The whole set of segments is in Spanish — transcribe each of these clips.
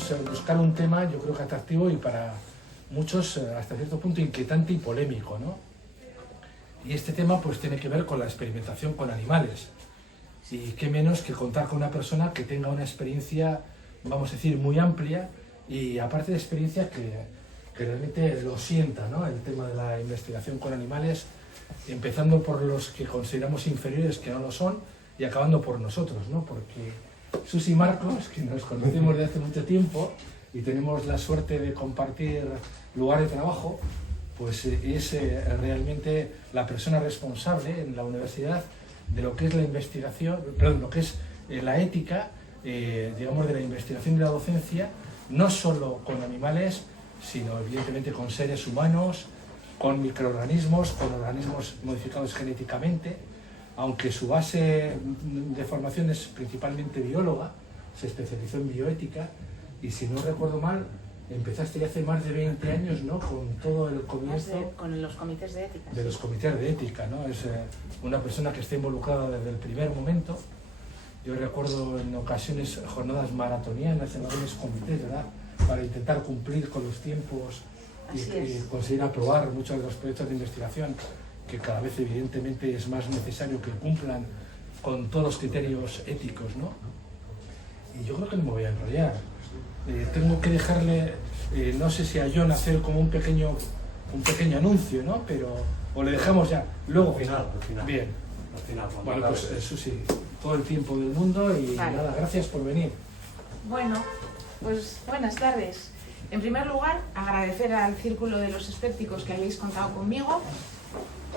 queríamos buscar un tema, yo creo que atractivo y para muchos hasta cierto punto inquietante y polémico, ¿no? Y este tema pues tiene que ver con la experimentación con animales. Y qué menos que contar con una persona que tenga una experiencia, vamos a decir, muy amplia y aparte de experiencia que realmente lo sienta, ¿no? El tema de la investigación con animales, empezando por los que consideramos inferiores, que no lo son, y acabando por nosotros, ¿no? Porque Susi y Marcos, que nos conocemos de hace mucho tiempo y tenemos la suerte de compartir lugar de trabajo, pues es realmente la persona responsable en la universidad de lo que es la investigación, perdón, lo que es la ética, digamos, de la investigación y la docencia, no solo con animales, sino evidentemente con seres humanos, con microorganismos, con organismos modificados genéticamente, aunque su base de formación es principalmente bióloga, se especializó en bioética, y si no recuerdo mal, empezaste ya hace más de 20 años, ¿no? Con todo el comienzo... Con los comités de ética. De los comités de ética, ¿no? Es una persona que está involucrada desde el primer momento. Yo recuerdo en ocasiones jornadas maratonianas en algunos comités, ¿verdad? Para intentar cumplir con los tiempos y conseguir aprobar muchos de los proyectos de investigación, que cada vez evidentemente es más necesario que cumplan con todos los criterios éticos, ¿no? Y yo creo que no me voy a enrollar. Tengo que dejarle, no sé si a John hacer como un pequeño anuncio, ¿no? Pero, o le dejamos ya, luego... Al final. Bien. Al final. Bueno, pues Susi, todo el tiempo del mundo y vale. Nada, gracias por venir. Bueno, pues buenas tardes. En primer lugar, agradecer al Círculo de los Escépticos que hayáis contado conmigo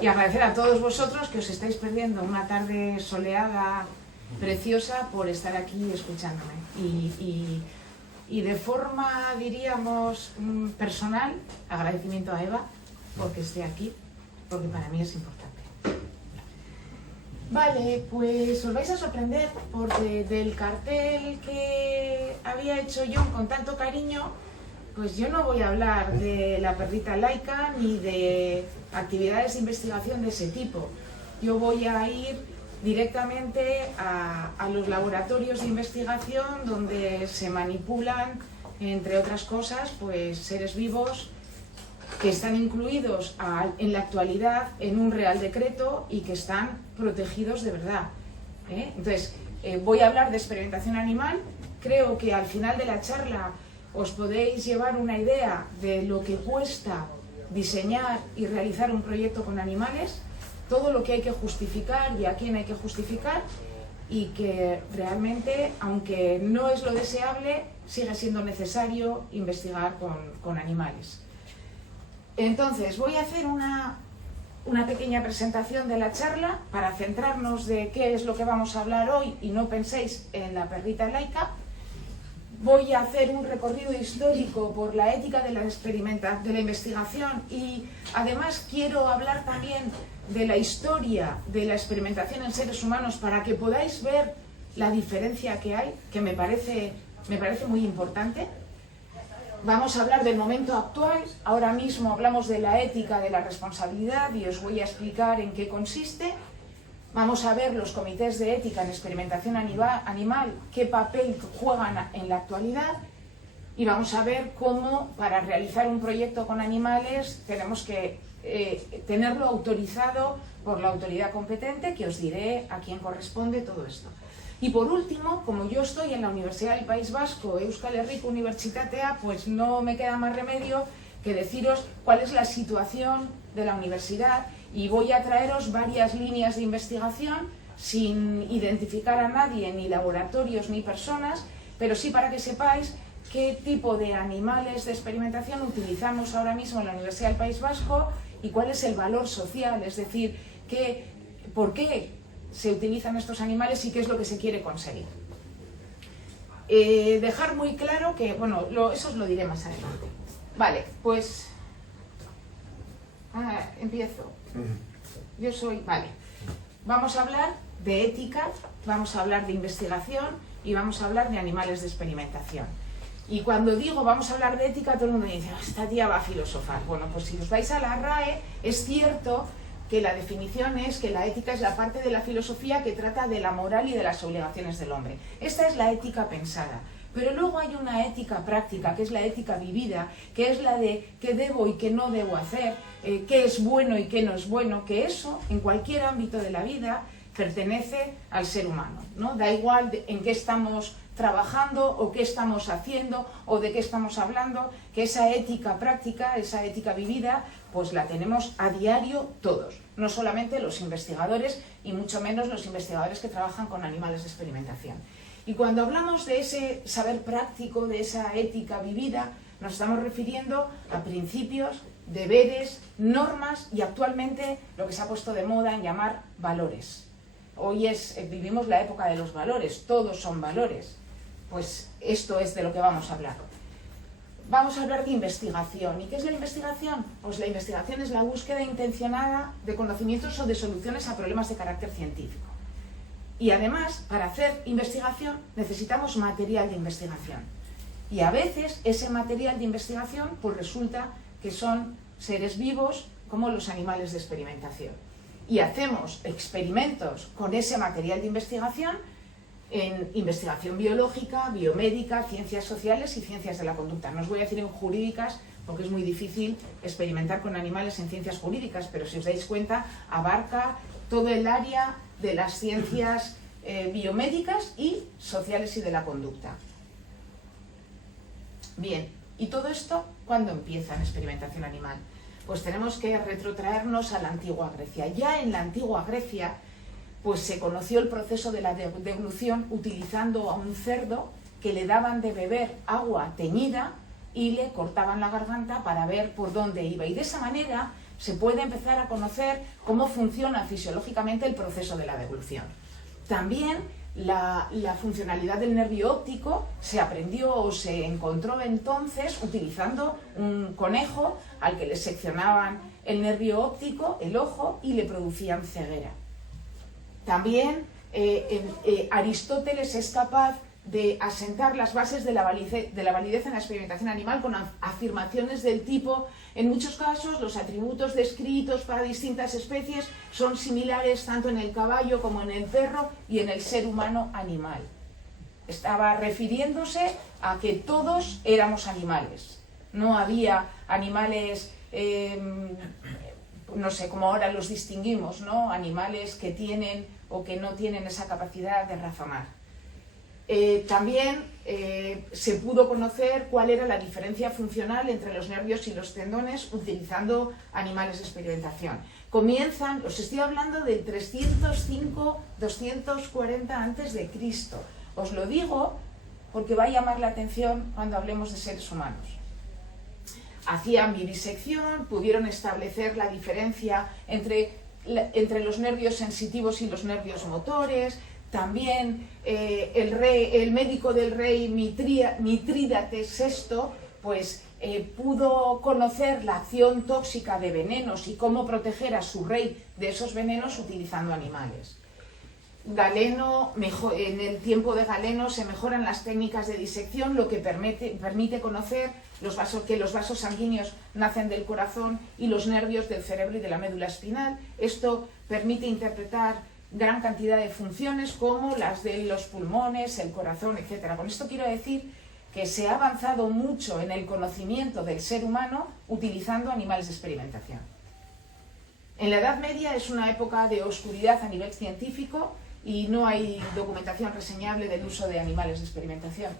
y agradecer a todos vosotros que os estáis perdiendo una tarde soleada, preciosa, por estar aquí escuchándome. Y de forma, diríamos, personal, agradecimiento a Eva porque esté aquí, porque para mí es importante. Vale, pues os vais a sorprender porque del cartel que había hecho John con tanto cariño, pues yo no voy a hablar de la perrita laica ni de actividades de investigación de ese tipo. Yo voy a ir directamente a los laboratorios de investigación donde se manipulan, entre otras cosas, pues seres vivos que están incluidos en la actualidad en un Real Decreto y que están protegidos de verdad. Entonces, voy a hablar de experimentación animal. Creo que al final de la charla os podéis llevar una idea de lo que cuesta diseñar y realizar un proyecto con animales, todo lo que hay que justificar y a quién hay que justificar, y que realmente, aunque no es lo deseable, sigue siendo necesario investigar con animales. Entonces, voy a hacer una pequeña presentación de la charla para centrarnos de qué es lo que vamos a hablar hoy y no penséis en la perrita laica. Voy a hacer un recorrido histórico por la ética de la investigación y además quiero hablar también de la historia de la experimentación en seres humanos para que podáis ver la diferencia que hay, que me parece muy importante. Vamos a hablar del momento actual. Ahora mismo hablamos de la ética de la responsabilidad y os voy a explicar en qué consiste. Vamos a ver los comités de ética en experimentación animal, qué papel juegan en la actualidad, y vamos a ver cómo para realizar un proyecto con animales tenemos que tenerlo autorizado por la autoridad competente, que os diré a quién corresponde todo esto. Y por último, como yo estoy en la Universidad del País Vasco, Euskal Herriko Unibertsitatea, pues no me queda más remedio que deciros cuál es la situación de la universidad, y voy a traeros varias líneas de investigación sin identificar a nadie, ni laboratorios ni personas, pero sí para que sepáis qué tipo de animales de experimentación utilizamos ahora mismo en la Universidad del País Vasco y cuál es el valor social, es decir, por qué se utilizan estos animales y qué es lo que se quiere conseguir. Dejar muy claro que, bueno, eso os lo diré más adelante. Vale, pues empiezo. Vale. Vamos a hablar de ética, vamos a hablar de investigación y vamos a hablar de animales de experimentación. Y cuando digo vamos a hablar de ética, todo el mundo dice, esta tía va a filosofar. Bueno, pues si os vais a la RAE, es cierto que la definición es que la ética es la parte de la filosofía que trata de la moral y de las obligaciones del hombre. Esta es la ética pensada. Pero luego hay una ética práctica, que es la ética vivida, que es la de qué debo y qué no debo hacer, qué es bueno y qué no es bueno, que eso en cualquier ámbito de la vida pertenece al ser humano, ¿no? Da igual en qué estamos trabajando o qué estamos haciendo o de qué estamos hablando, que esa ética práctica, esa ética vivida, pues la tenemos a diario todos, no solamente los investigadores y mucho menos los investigadores que trabajan con animales de experimentación. Y cuando hablamos de ese saber práctico, de esa ética vivida, nos estamos refiriendo a principios, deberes, normas y actualmente lo que se ha puesto de moda en llamar valores. Hoy vivimos la época de los valores, todos son valores. Pues esto es de lo que vamos a hablar. Vamos a hablar de investigación. ¿Y qué es la investigación? Pues la investigación es la búsqueda intencionada de conocimientos o de soluciones a problemas de carácter científico. Y además, para hacer investigación necesitamos material de investigación. Y a veces ese material de investigación pues resulta que son seres vivos como los animales de experimentación. Y hacemos experimentos con ese material de investigación en investigación biológica, biomédica, ciencias sociales y ciencias de la conducta. No os voy a decir en jurídicas porque es muy difícil experimentar con animales en ciencias jurídicas, pero si os dais cuenta abarca todo el área de las ciencias biomédicas y sociales y de la conducta. Bien, ¿y todo esto cuándo empieza en experimentación animal? Pues tenemos que retrotraernos a la antigua Grecia. Ya en la antigua Grecia pues se conoció el proceso de la deglución utilizando a un cerdo que le daban de beber agua teñida y le cortaban la garganta para ver por dónde iba. Y de esa manera se puede empezar a conocer cómo funciona fisiológicamente el proceso de la deglución. También la funcionalidad del nervio óptico se aprendió o se encontró entonces utilizando un conejo al que le seccionaban el nervio óptico, el ojo, y le producían ceguera. También Aristóteles es capaz de asentar las bases de la validez en la experimentación animal con afirmaciones del tipo: en muchos casos los atributos descritos para distintas especies son similares tanto en el caballo como en el perro y en el ser humano animal. Estaba refiriéndose a que todos éramos animales. No había animales, no sé, como ahora los distinguimos, ¿no? Animales que tienen o que no tienen esa capacidad de razonar. También se pudo conocer cuál era la diferencia funcional entre los nervios y los tendones utilizando animales de experimentación. Comienzan, os estoy hablando del 305-240 a.C. Os lo digo porque va a llamar la atención cuando hablemos de seres humanos. Hacían vivisección, pudieron establecer la diferencia entre los nervios sensitivos y los nervios motores. También el médico del rey Mitrídates VI pues, pudo conocer la acción tóxica de venenos y cómo proteger a su rey de esos venenos utilizando animales. Galeno, en el tiempo de Galeno se mejoran las técnicas de disección, lo que permite conocer que los vasos sanguíneos nacen del corazón y los nervios del cerebro y de la médula espinal. Esto permite interpretar gran cantidad de funciones como las de los pulmones, el corazón, etc. Con esto quiero decir que se ha avanzado mucho en el conocimiento del ser humano utilizando animales de experimentación. En la Edad Media es una época de oscuridad a nivel científico y no hay documentación reseñable del uso de animales de experimentación.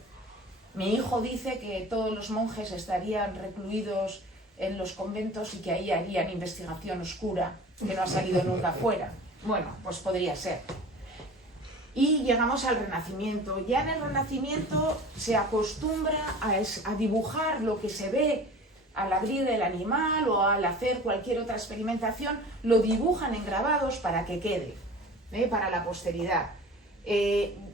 Mi hijo dice que todos los monjes estarían recluidos en los conventos y que ahí harían investigación oscura que no ha salido nunca fuera. Bueno, pues podría ser. Y llegamos al Renacimiento. Ya en el Renacimiento se acostumbra a dibujar lo que se ve al abrir el animal o al hacer cualquier otra experimentación, lo dibujan en grabados para que quede, para la posteridad.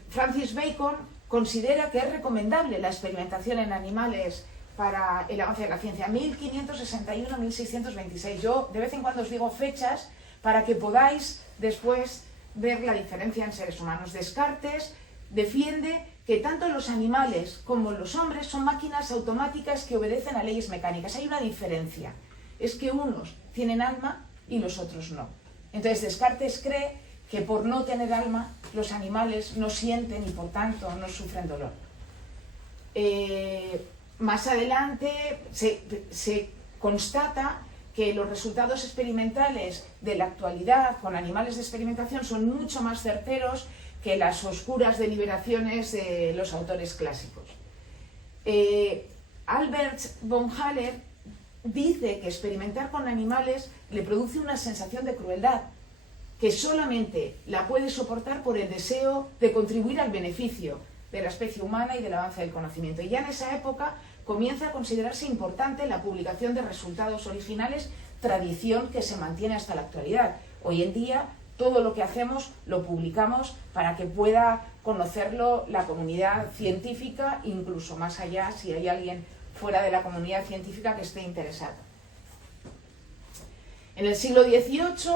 Francis Bacon considera que es recomendable la experimentación en animales para el avance de la ciencia. 1561-1626. Yo de vez en cuando os digo fechas para que podáis después ver la diferencia en seres humanos. Descartes defiende que tanto los animales como los hombres son máquinas automáticas que obedecen a leyes mecánicas. Hay una diferencia, es que unos tienen alma y los otros no. Entonces Descartes cree que por no tener alma los animales no sienten y por tanto no sufren dolor. Más adelante se constata que los resultados experimentales de la actualidad con animales de experimentación son mucho más certeros que las oscuras deliberaciones de los autores clásicos. Albert von Haller dice que experimentar con animales le produce una sensación de crueldad, que solamente la puede soportar por el deseo de contribuir al beneficio de la especie humana y del avance del conocimiento. Y ya en esa época comienza a considerarse importante la publicación de resultados originales, tradición que se mantiene hasta la actualidad. Hoy en día todo lo que hacemos lo publicamos para que pueda conocerlo la comunidad científica, incluso más allá si hay alguien fuera de la comunidad científica que esté interesado. En el siglo XVIII,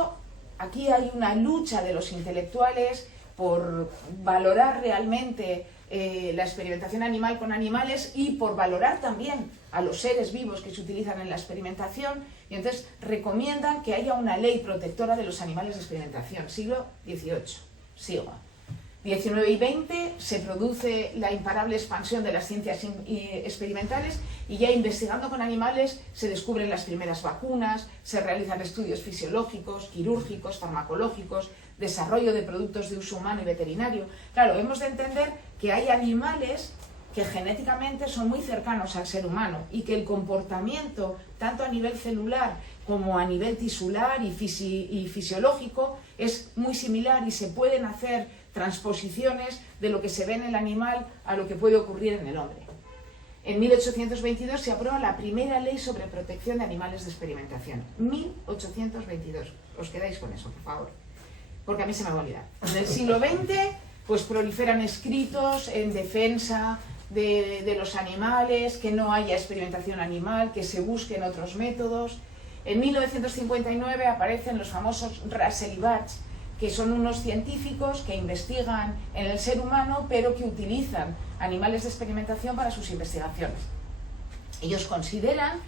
aquí hay una lucha de los intelectuales por valorar realmente la experimentación animal con animales y por valorar también a los seres vivos que se utilizan en la experimentación, y entonces recomiendan que haya una ley protectora de los animales de experimentación, siglo XVIII, siglo XIX y XX se produce la imparable expansión de las ciencias experimentales y ya investigando con animales se descubren las primeras vacunas, se realizan estudios fisiológicos, quirúrgicos, farmacológicos, desarrollo de productos de uso humano y veterinario. Claro, hemos de entender que hay animales que genéticamente son muy cercanos al ser humano y que el comportamiento, tanto a nivel celular como a nivel tisular y fisiológico, es muy similar y se pueden hacer transposiciones de lo que se ve en el animal a lo que puede ocurrir en el hombre. En 1822 se aprueba la primera ley sobre protección de animales de experimentación. 1822. Os quedáis con eso, por favor, porque a mí se me va a olvidar. En el siglo XX, pues proliferan escritos en defensa de los animales, que no haya experimentación animal, que se busquen otros métodos. En 1959 aparecen los famosos Russell y Batch, que son unos científicos que investigan en el ser humano, pero que utilizan animales de experimentación para sus investigaciones. Ellos consideran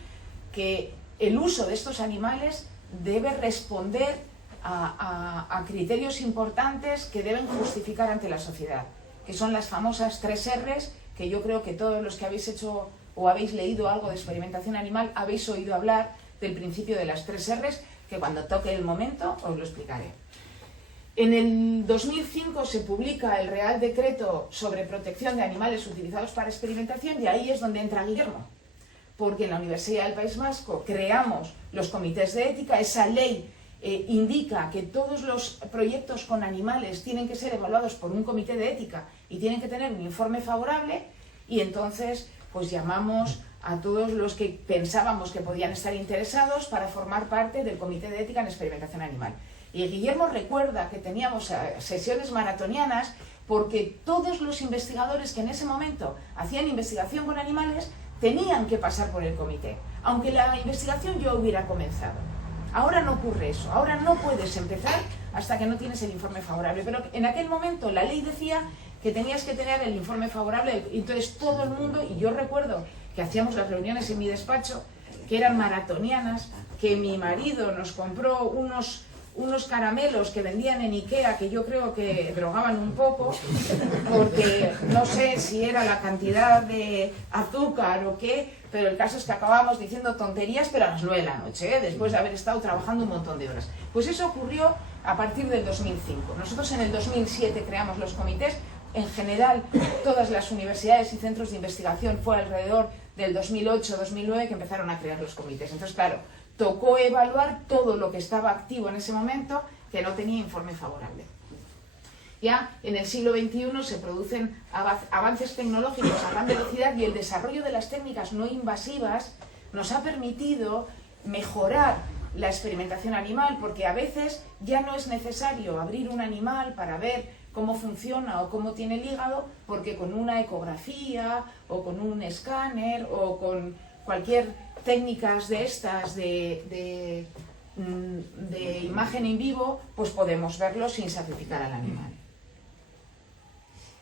que el uso de estos animales debe responder a criterios importantes que deben justificar ante la sociedad, que son las famosas 3 R's, que yo creo que todos los que habéis hecho o habéis leído algo de experimentación animal habéis oído hablar del principio de las 3 R's, que cuando toque el momento os lo explicaré. En el 2005 se publica el Real Decreto sobre protección de animales utilizados para experimentación y ahí es donde entra Guillermo, porque en la Universidad del País Vasco creamos los comités de ética. Esa ley indica que todos los proyectos con animales tienen que ser evaluados por un comité de ética y tienen que tener un informe favorable, y entonces pues llamamos a todos los que pensábamos que podían estar interesados para formar parte del comité de ética en experimentación animal. Y Guillermo recuerda que teníamos sesiones maratonianas porque todos los investigadores que en ese momento hacían investigación con animales tenían que pasar por el comité, aunque la investigación ya hubiera comenzado. Ahora no ocurre eso, ahora no puedes empezar hasta que no tienes el informe favorable, pero en aquel momento la ley decía que tenías que tener el informe favorable, entonces todo el mundo, y yo recuerdo que hacíamos las reuniones en mi despacho, que eran maratonianas, que mi marido nos compró unos caramelos que vendían en Ikea, que yo creo que drogaban un poco, porque no sé si era la cantidad de azúcar o qué, pero el caso es que acabábamos diciendo tonterías, pero a las 9 de la noche, después de haber estado trabajando un montón de horas. Pues eso ocurrió a partir del 2005. Nosotros en el 2007 creamos los comités. En general, todas las universidades y centros de investigación fue alrededor del 2008-2009 que empezaron a crear los comités. Entonces, claro, tocó evaluar todo lo que estaba activo en ese momento que no tenía informe favorable. Ya en el siglo XXI se producen avances tecnológicos a gran velocidad y el desarrollo de las técnicas no invasivas nos ha permitido mejorar la experimentación animal, porque a veces ya no es necesario abrir un animal para ver cómo funciona o cómo tiene el hígado, porque con una ecografía o con un escáner o con cualquier técnicas de estas de imagen en vivo, pues podemos verlo sin sacrificar al animal.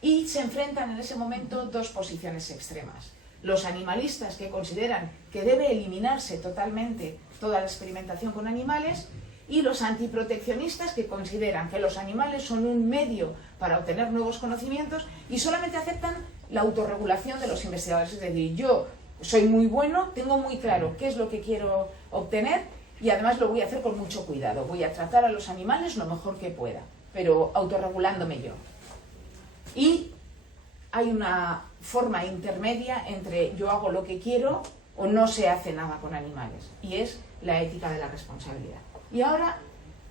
Y se enfrentan en ese momento dos posiciones extremas. Los animalistas, que consideran que debe eliminarse totalmente toda la experimentación con animales, y los antiproteccionistas, que consideran que los animales son un medio para obtener nuevos conocimientos y solamente aceptan la autorregulación de los investigadores. Es decir, yo soy muy bueno, tengo muy claro qué es lo que quiero obtener y además lo voy a hacer con mucho cuidado. Voy a tratar a los animales lo mejor que pueda, pero autorregulándome yo. Y hay una forma intermedia entre yo hago lo que quiero o no se hace nada con animales, y es la ética de la responsabilidad. Y ahora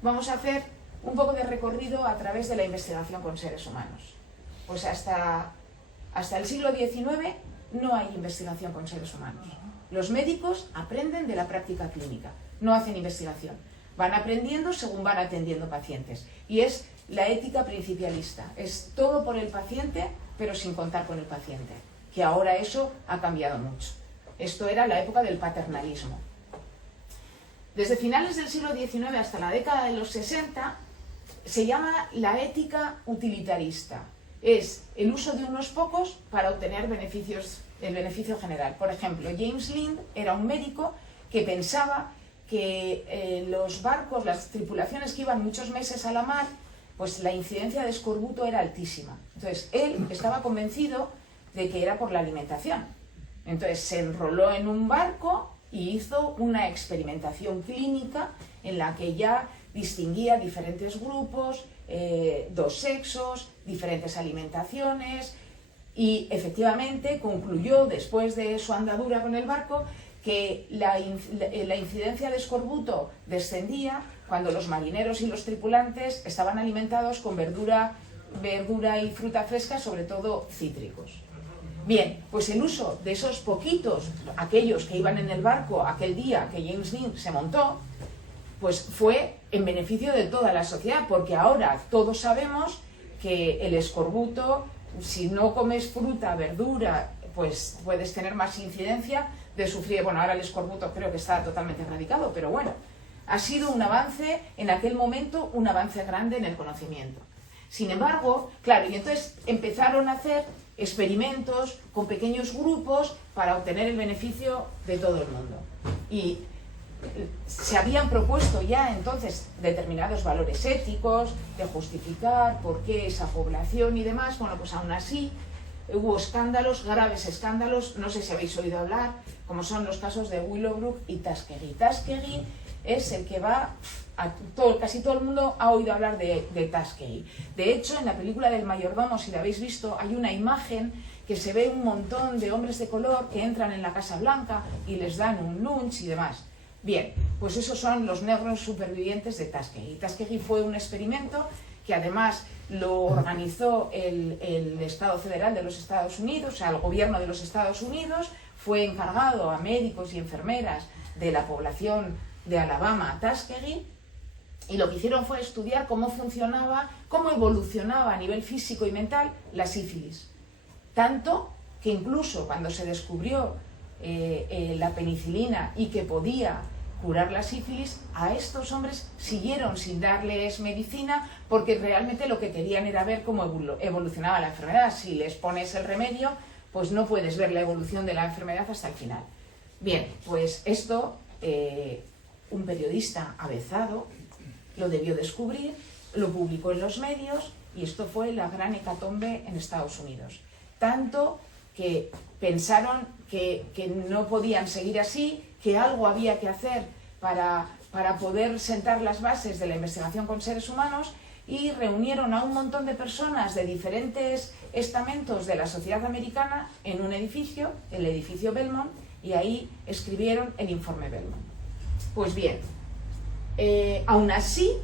vamos a hacer un poco de recorrido a través de la investigación con seres humanos. Pues hasta el siglo XIX no hay investigación con seres humanos. Los médicos aprenden de la práctica clínica, no hacen investigación. Van aprendiendo según van atendiendo pacientes. Y es la ética principialista. Es todo por el paciente, pero sin contar con el paciente. Que ahora eso ha cambiado mucho. Esto era la época del paternalismo. Desde finales del siglo XIX hasta la década de los 60 se llama la ética utilitarista. Es el uso de unos pocos para obtener el beneficio general. Por ejemplo, James Lind era un médico que pensaba que los barcos, las tripulaciones que iban muchos meses a la mar, pues la incidencia de escorbuto era altísima. Entonces, él estaba convencido de que era por la alimentación. Entonces, se enroló en un barco y hizo una experimentación clínica en la que ya distinguía diferentes grupos, dos sexos, diferentes alimentaciones, y efectivamente concluyó, después de su andadura con el barco, que la incidencia de escorbuto descendía cuando los marineros y los tripulantes estaban alimentados con verdura y fruta fresca, sobre todo cítricos. Bien, pues el uso de esos poquitos, aquellos que iban en el barco aquel día que James Lind se montó, pues fue en beneficio de toda la sociedad, porque ahora todos sabemos que el escorbuto, si no comes fruta, verdura, pues puedes tener más incidencia de sufrir. Bueno, ahora el escorbuto creo que está totalmente erradicado, pero bueno, ha sido un avance, en aquel momento, un avance grande en el conocimiento. Sin embargo, claro, y entonces empezaron a hacer experimentos con pequeños grupos para obtener el beneficio de todo el mundo. Y se habían propuesto ya entonces determinados valores éticos de justificar por qué esa población y demás. Bueno, pues aún así hubo escándalos, graves escándalos, no sé si habéis oído hablar, como son los casos de Willowbrook y Tuskegee. Tuskegee es el que va a casi todo el mundo ha oído hablar de Tuskegee. De hecho, en la película del mayordomo, si la habéis visto, hay una imagen que se ve un montón de hombres de color que entran en la Casa Blanca y les dan un lunch y demás. Bien, pues esos son los negros supervivientes de Tuskegee. Tuskegee fue un experimento que además lo organizó el Estado Federal de los Estados Unidos, o sea, el gobierno de los Estados Unidos, fue encargado a médicos y enfermeras de la población de Alabama, Tuskegee, y lo que hicieron fue estudiar cómo funcionaba, cómo evolucionaba a nivel físico y mental la sífilis. Tanto que incluso cuando se descubrió la penicilina y que podía curar la sífilis, a estos hombres siguieron sin darles medicina porque realmente lo que querían era ver cómo evolucionaba la enfermedad. Si les pones el remedio, pues no puedes ver la evolución de la enfermedad hasta el final. Bien, pues esto un periodista avezado lo debió descubrir, lo publicó en los medios y esto fue la gran hecatombe en Estados Unidos. Tanto que pensaron que no podían seguir así, que algo había que hacer para poder sentar las bases de la investigación con seres humanos, y reunieron a un montón de personas de diferentes estamentos de la sociedad americana en un edificio, el edificio Belmont, y ahí escribieron el informe Belmont. Pues bien, aún así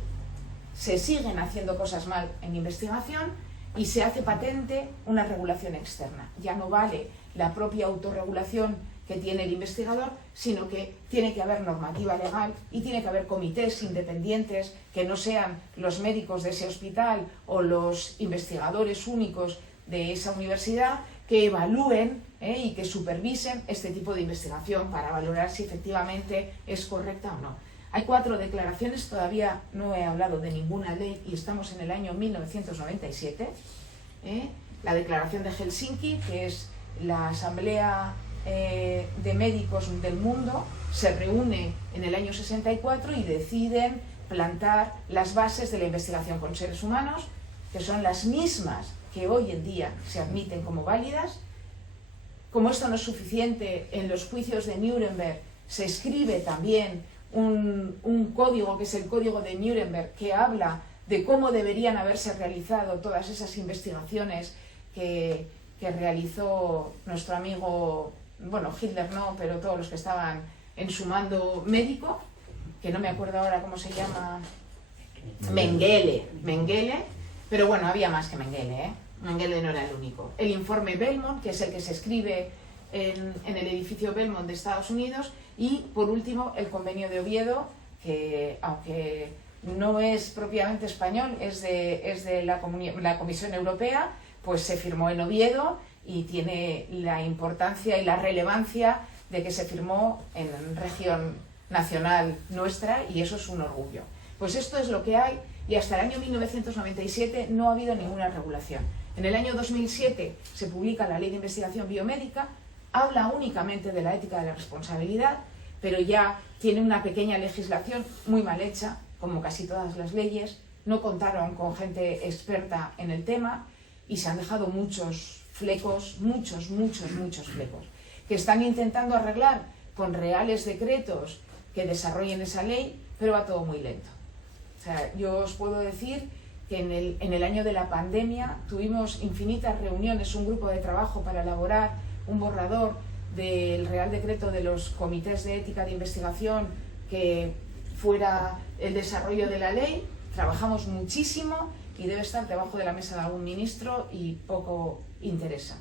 se siguen haciendo cosas mal en investigación y se hace patente una regulación externa. Ya no vale la propia autorregulación que tiene el investigador, sino que tiene que haber normativa legal y tiene que haber comités independientes que no sean los médicos de ese hospital o los investigadores únicos de esa universidad, que evalúen y que supervisen este tipo de investigación para valorar si efectivamente es correcta o no. Hay 4 declaraciones, todavía no he hablado de ninguna ley y estamos en el año 1997. La Declaración de Helsinki, que es la Asamblea de Médicos del Mundo, se reúne en el año 64 y deciden plantar las bases de la investigación con seres humanos, que son las mismas que hoy en día se admiten como válidas. Como esto no es suficiente, en los juicios de Nuremberg se escribe también un código, que es el Código de Nuremberg, que habla de cómo deberían haberse realizado todas esas investigaciones que realizó nuestro amigo, bueno, Hitler no, pero todos los que estaban en su mando médico, que no me acuerdo ahora cómo se llama, Mengele, pero bueno, había más que Mengele, ¿eh? Mengele no era el único. El informe Belmont, que es el que se escribe en el edificio Belmont de Estados Unidos, y por último el convenio de Oviedo, que aunque no es propiamente español, es de la Comisión Europea, pues se firmó en Oviedo y tiene la importancia y la relevancia de que se firmó en región nacional nuestra, y eso es un orgullo. Pues esto es lo que hay, y hasta el año 1997 no ha habido ninguna regulación. En el año 2007 se publica la Ley de Investigación Biomédica, habla únicamente de la ética de la responsabilidad, pero ya tiene una pequeña legislación muy mal hecha, como casi todas las leyes. No contaron con gente experta en el tema y se han dejado muchos flecos, muchos flecos, que están intentando arreglar con reales decretos que desarrollen esa ley, pero va todo muy lento. O sea, yo os puedo decir que en el año de la pandemia tuvimos infinitas reuniones, un grupo de trabajo para elaborar un borrador del Real Decreto de los comités de ética de investigación que fuera el desarrollo de la ley. Trabajamos muchísimo y debe estar debajo de la mesa de algún ministro y poco interesa.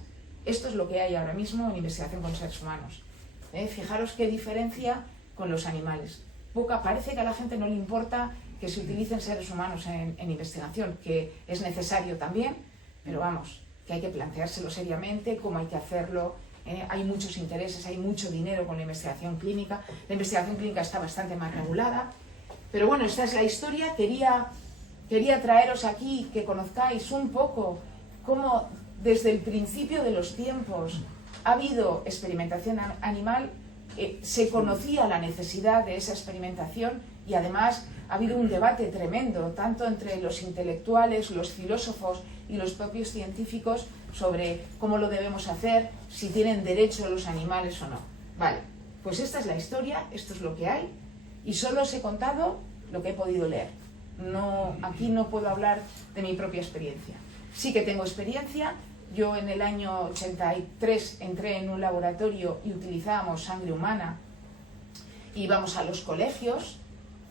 Esto es lo que hay ahora mismo en investigación con seres humanos. Fijaros qué diferencia con los animales. Parece que a la gente no le importa que se utilicen seres humanos en investigación, que es necesario también, pero vamos, que hay que planteárselo seriamente, cómo hay que hacerlo. Hay muchos intereses, hay mucho dinero con la investigación clínica. La investigación clínica está bastante más regulada. Pero bueno, esta es la historia. Quería traeros aquí que conozcáis un poco cómo desde el principio de los tiempos ha habido experimentación animal. Se conocía la necesidad de esa experimentación y además ha habido un debate tremendo, tanto entre los intelectuales, los filósofos y los propios científicos, sobre cómo lo debemos hacer, si tienen derecho los animales o no. Vale, pues esta es la historia, esto es lo que hay, y solo os he contado lo que he podido leer. Aquí no puedo hablar de mi propia experiencia. Sí que tengo experiencia. Yo en el año 83 entré en un laboratorio y utilizábamos sangre humana. Íbamos a los colegios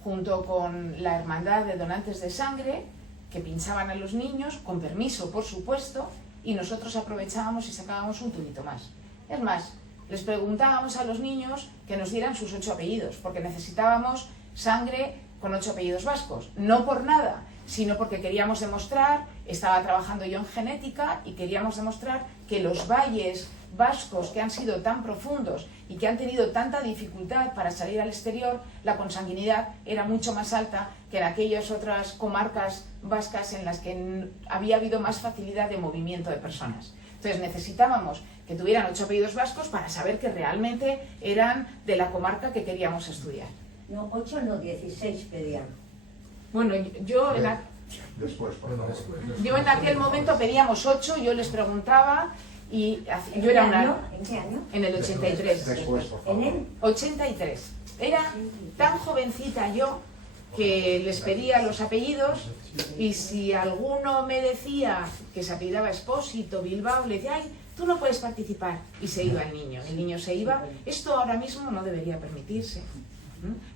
junto con la Hermandad de Donantes de Sangre, que pinchaban a los niños, con permiso, por supuesto, y nosotros aprovechábamos y sacábamos un tubito más. Es más, les preguntábamos a los niños que nos dieran sus 8 apellidos, porque necesitábamos sangre con 8 apellidos vascos. No por nada, sino porque queríamos demostrar, estaba trabajando yo en genética, y queríamos demostrar que los valles vascos, que han sido tan profundos y que han tenido tanta dificultad para salir al exterior, la consanguinidad era mucho más alta que en aquellas otras comarcas vascas en las que había habido más facilidad de movimiento de personas. Entonces necesitábamos que tuvieran 8 apellidos vascos para saber que realmente eran de la comarca que queríamos estudiar. No, 8 no, 16 pedían. Bueno, yo en aquel momento pedíamos 8, yo les preguntaba, y yo era una... ¿En qué año? En el 83. ¿En el? 83. Era tan jovencita yo que les pedía los apellidos, y si alguno me decía que se apellidaba Espósito, Bilbao, le decía, ay, tú no puedes participar, y se iba el niño se iba. Esto ahora mismo no debería permitirse.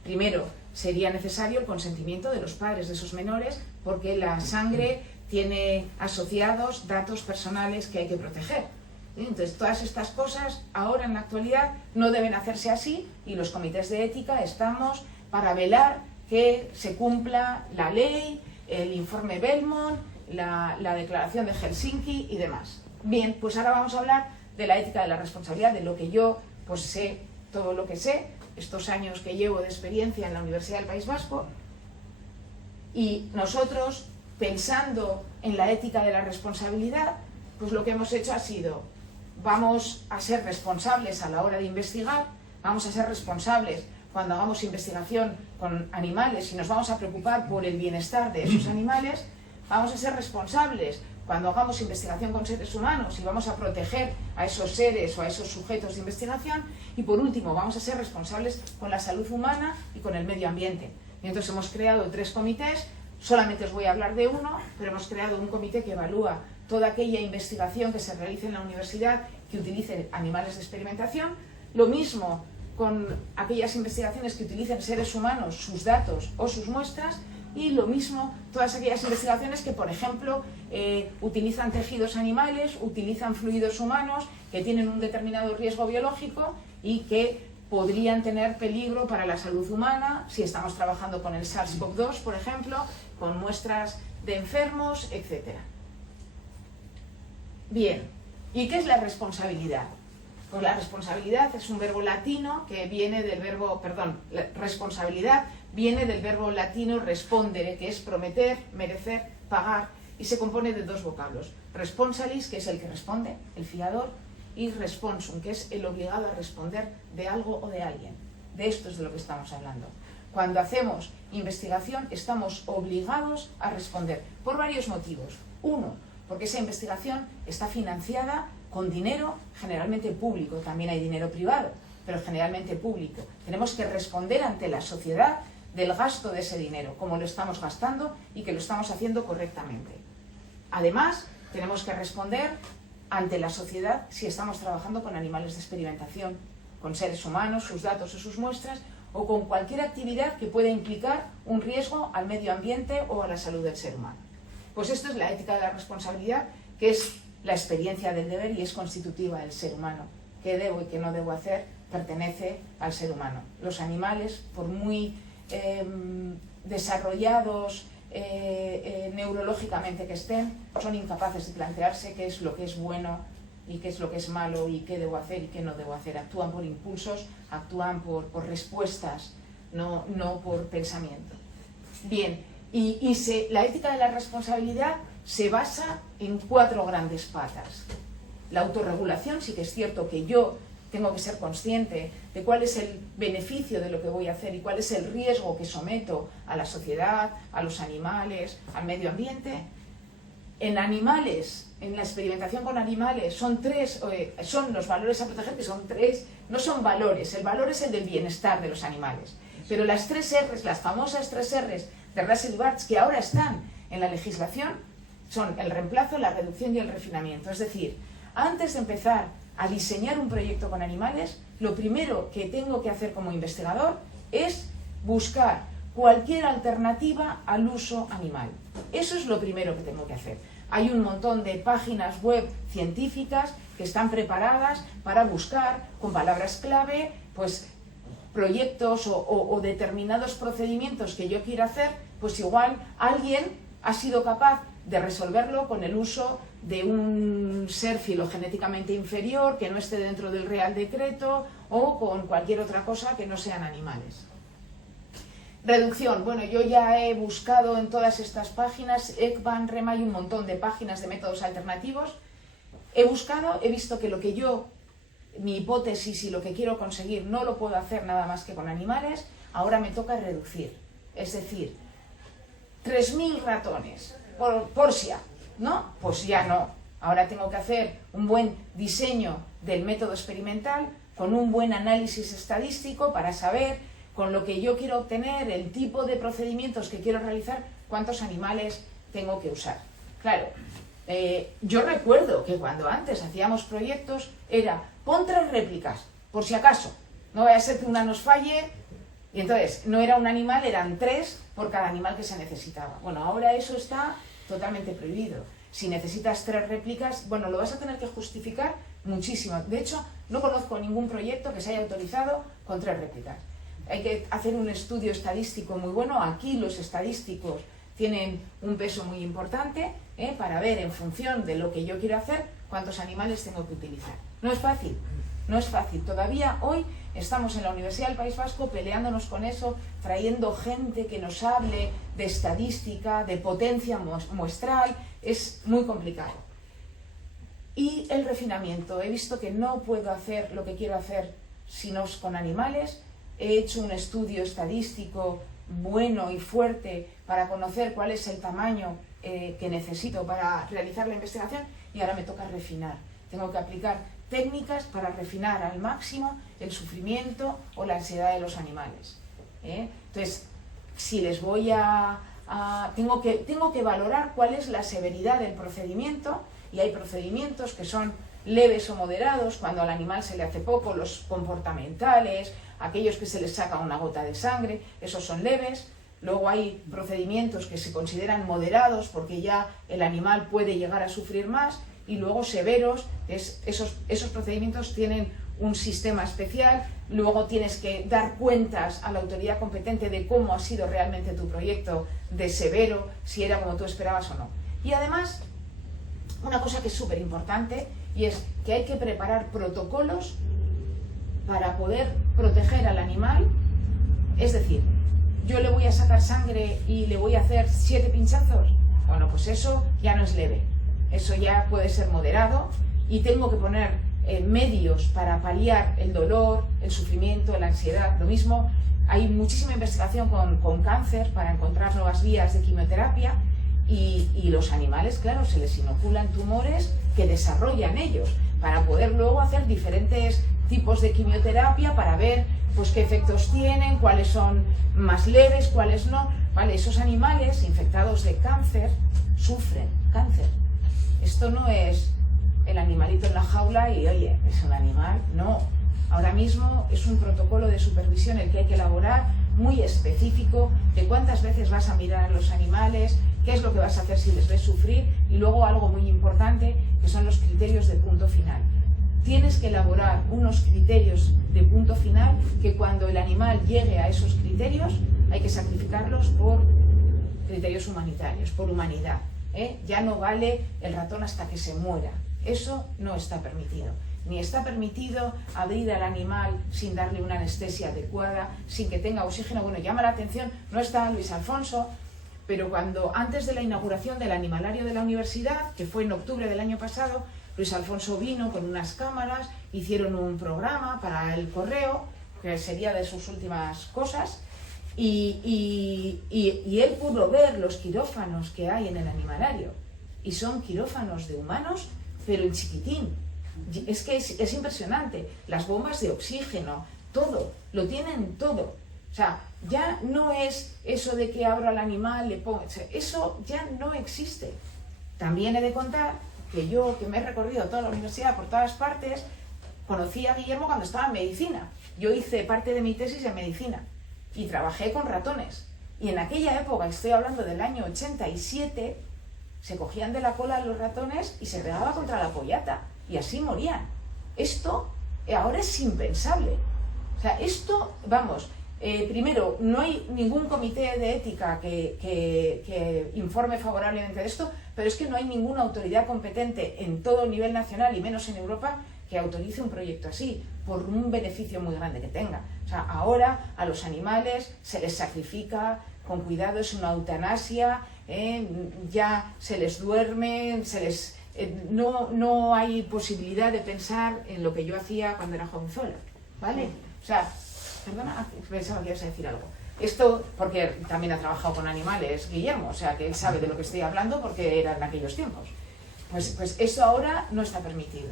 Primero, sería necesario el consentimiento de los padres de esos menores, porque la sangre tiene asociados datos personales que hay que proteger. Entonces, todas estas cosas ahora en la actualidad no deben hacerse así, y los comités de ética estamos para velar que se cumpla la ley, el informe Belmont, la declaración de Helsinki y demás. Bien, pues ahora vamos a hablar de la ética de la responsabilidad, de lo que yo pues sé, todo lo que sé, estos años que llevo de experiencia en la Universidad del País Vasco. Y nosotros, pensando en la ética de la responsabilidad, pues lo que hemos hecho ha sido, vamos a ser responsables a la hora de investigar, vamos a ser responsables cuando hagamos investigación con animales y nos vamos a preocupar por el bienestar de esos animales, vamos a ser responsables cuando hagamos investigación con seres humanos y vamos a proteger a esos seres o a esos sujetos de investigación, y por último vamos a ser responsables con la salud humana y con el medio ambiente. Y entonces hemos creado 3 comités, solamente os voy a hablar de uno, pero hemos creado un comité que evalúa toda aquella investigación que se realice en la universidad que utilice animales de experimentación, lo mismo con aquellas investigaciones que utilicen seres humanos, sus datos o sus muestras, y lo mismo todas aquellas investigaciones que, por ejemplo, utilizan tejidos animales, utilizan fluidos humanos, que tienen un determinado riesgo biológico y que podrían tener peligro para la salud humana si estamos trabajando con el SARS-CoV-2, por ejemplo, con muestras de enfermos, etc. Bien, ¿y qué es la responsabilidad? Pues la responsabilidad es un verbo latino que viene del verbo, la responsabilidad viene del verbo latino respondere, que es prometer, merecer, pagar, y se compone de 2 vocablos. Responsalis, que es el que responde, el fiador, y responsum, que es el obligado a responder de algo o de alguien. De esto es de lo que estamos hablando. Cuando hacemos investigación estamos obligados a responder por varios motivos. Uno, porque esa investigación está financiada con dinero generalmente público, también hay dinero privado, pero generalmente público. Tenemos que responder ante la sociedad del gasto de ese dinero, cómo lo estamos gastando y que lo estamos haciendo correctamente. Además, tenemos que responder ante la sociedad si estamos trabajando con animales de experimentación, con seres humanos, sus datos o sus muestras, o con cualquier actividad que pueda implicar un riesgo al medio ambiente o a la salud del ser humano. Pues esto es la ética de la responsabilidad, que es la experiencia del deber y es constitutiva del ser humano. ¿Qué debo y qué no debo hacer? Pertenece al ser humano. Los animales, por muy desarrollados neurológicamente que estén, son incapaces de plantearse qué es lo que es bueno y qué es lo que es malo y qué debo hacer y qué no debo hacer. Actúan por impulsos, actúan por respuestas, no por pensamiento. Bien, la ética de la responsabilidad se basa en 4 grandes patas. La autorregulación, sí que es cierto que yo tengo que ser consciente de cuál es el beneficio de lo que voy a hacer y cuál es el riesgo que someto a la sociedad, a los animales, al medio ambiente. En animales, en la experimentación con animales, son los valores a proteger, que son 3, no son valores, el valor es el del bienestar de los animales. Pero las 3 R's, las famosas 3 R's de Russell Barthes, que ahora están en la legislación, son el reemplazo, la reducción y el refinamiento. Es decir, antes de empezar a diseñar un proyecto con animales, lo primero que tengo que hacer como investigador es buscar cualquier alternativa al uso animal. Eso es lo primero que tengo que hacer. Hay un montón de páginas web científicas que están preparadas para buscar con palabras clave pues proyectos o determinados procedimientos que yo quiero hacer, pues igual alguien ha sido capaz de resolverlo con el uso de un ser filogenéticamente inferior que no esté dentro del Real Decreto o con cualquier otra cosa que no sean animales. Reducción. Bueno, yo ya he buscado en todas estas páginas, ECBAN, REMA, hay un montón de páginas de métodos alternativos. He buscado, he visto que mi hipótesis y lo que quiero conseguir no lo puedo hacer nada más que con animales, ahora me toca reducir. Es decir, 3.000 ratones por SIA, ¿no? Pues ya no. Ahora tengo que hacer un buen diseño del método experimental con un buen análisis estadístico para saber, con lo que yo quiero obtener, el tipo de procedimientos que quiero realizar, cuántos animales tengo que usar. Claro, yo recuerdo que cuando antes hacíamos proyectos era pon 3 réplicas, por si acaso, no vaya a ser que una nos falle, y entonces no era un animal, eran 3 por cada animal que se necesitaba. Bueno, ahora eso está totalmente prohibido. Si necesitas 3 réplicas, bueno, lo vas a tener que justificar muchísimo. De hecho, no conozco ningún proyecto que se haya autorizado con 3 réplicas. Hay que hacer un estudio estadístico muy bueno. Aquí los estadísticos tienen un peso muy importante para ver en función de lo que yo quiero hacer cuántos animales tengo que utilizar. No es fácil, no es fácil. Todavía hoy estamos en la Universidad del País Vasco peleándonos con eso, trayendo gente que nos hable de estadística, de potencia muestral. Es muy complicado. Y el refinamiento. He visto que no puedo hacer lo que quiero hacer si no es con animales. he hecho un estudio estadístico bueno y fuerte para conocer cuál es el tamaño que necesito para realizar la investigación, y ahora me toca refinar. Tengo que aplicar técnicas para refinar al máximo el sufrimiento o la ansiedad de los animales. Entonces, si les voy tengo que valorar cuál es la severidad del procedimiento, y hay procedimientos que son leves o moderados, cuando al animal se le hace poco, los comportamentales, aquellos que se les saca una gota de sangre, esos son leves. Luego hay procedimientos que se consideran moderados porque ya el animal puede llegar a sufrir más, y luego severos, esos procedimientos tienen un sistema especial. Luego tienes que dar cuentas a la autoridad competente de cómo ha sido realmente tu proyecto de severo, si era como tú esperabas o no. Y además, una cosa que es súper importante, y es que hay que preparar protocolos para poder proteger al animal. Es decir, yo le voy a sacar sangre y le voy a hacer 7 pinchazos. Bueno, pues eso ya no es leve, eso ya puede ser moderado, y tengo que poner medios para paliar el dolor, el sufrimiento, la ansiedad. Lo mismo, hay muchísima investigación con cáncer para encontrar nuevas vías de quimioterapia, y los animales, claro, se les inoculan tumores que desarrollan ellos, para poder luego hacer diferentes tipos de quimioterapia para ver pues qué efectos tienen, cuáles son más leves, cuáles no. Vale, esos animales infectados de cáncer sufren cáncer. Esto no es el animalito en la jaula y, oye, es un animal, no. Ahora mismo es un protocolo de supervisión el que hay que elaborar, muy específico, de cuántas veces vas a mirar a los animales, qué es lo que vas a hacer si les ves sufrir, y luego algo muy importante, que son los criterios de punto final. Tienes que elaborar unos criterios de punto final, que cuando el animal llegue a esos criterios hay que sacrificarlos por criterios humanitarios, por humanidad. Ya no vale el ratón hasta que se muera. Eso no está permitido. Ni está permitido abrir al animal sin darle una anestesia adecuada, sin que tenga oxígeno. Bueno, llama la atención, no está Luis Alfonso, pero antes de la inauguración del animalario de la universidad, que fue en octubre del año pasado, Luis Alfonso vino con unas cámaras, hicieron un programa para el correo, que sería de sus últimas cosas, y él pudo ver los quirófanos que hay en el animalario, y son quirófanos de humanos, pero en chiquitín. Es que es impresionante, las bombas de oxígeno, todo, lo tienen todo. O sea, ya no es eso de que abro al animal, le pongo, eso ya no existe. También he de contar que yo, que me he recorrido toda la universidad por todas partes, conocí a Guillermo cuando estaba en medicina. Yo hice parte de mi tesis en medicina y trabajé con ratones. Y en aquella época, estoy hablando del año 87, se cogían de la cola los ratones y se pegaba contra la pollata, y así morían. Esto ahora es impensable. O sea, esto, vamos, primero, no hay ningún comité de ética que informe favorablemente de esto, pero es que no hay ninguna autoridad competente en todo el nivel nacional, y menos en Europa, que autorice un proyecto así, por un beneficio muy grande que tenga. O sea, ahora a los animales se les sacrifica con cuidado, es una eutanasia, ya se les duerme, no hay posibilidad de pensar en lo que yo hacía cuando era jovenzuela, ¿vale? O sea, perdona, pensaba que ibas a decir algo. Esto porque también ha trabajado con animales, Guillermo, o sea que él sabe de lo que estoy hablando porque era en aquellos tiempos. Pues eso ahora no está permitido.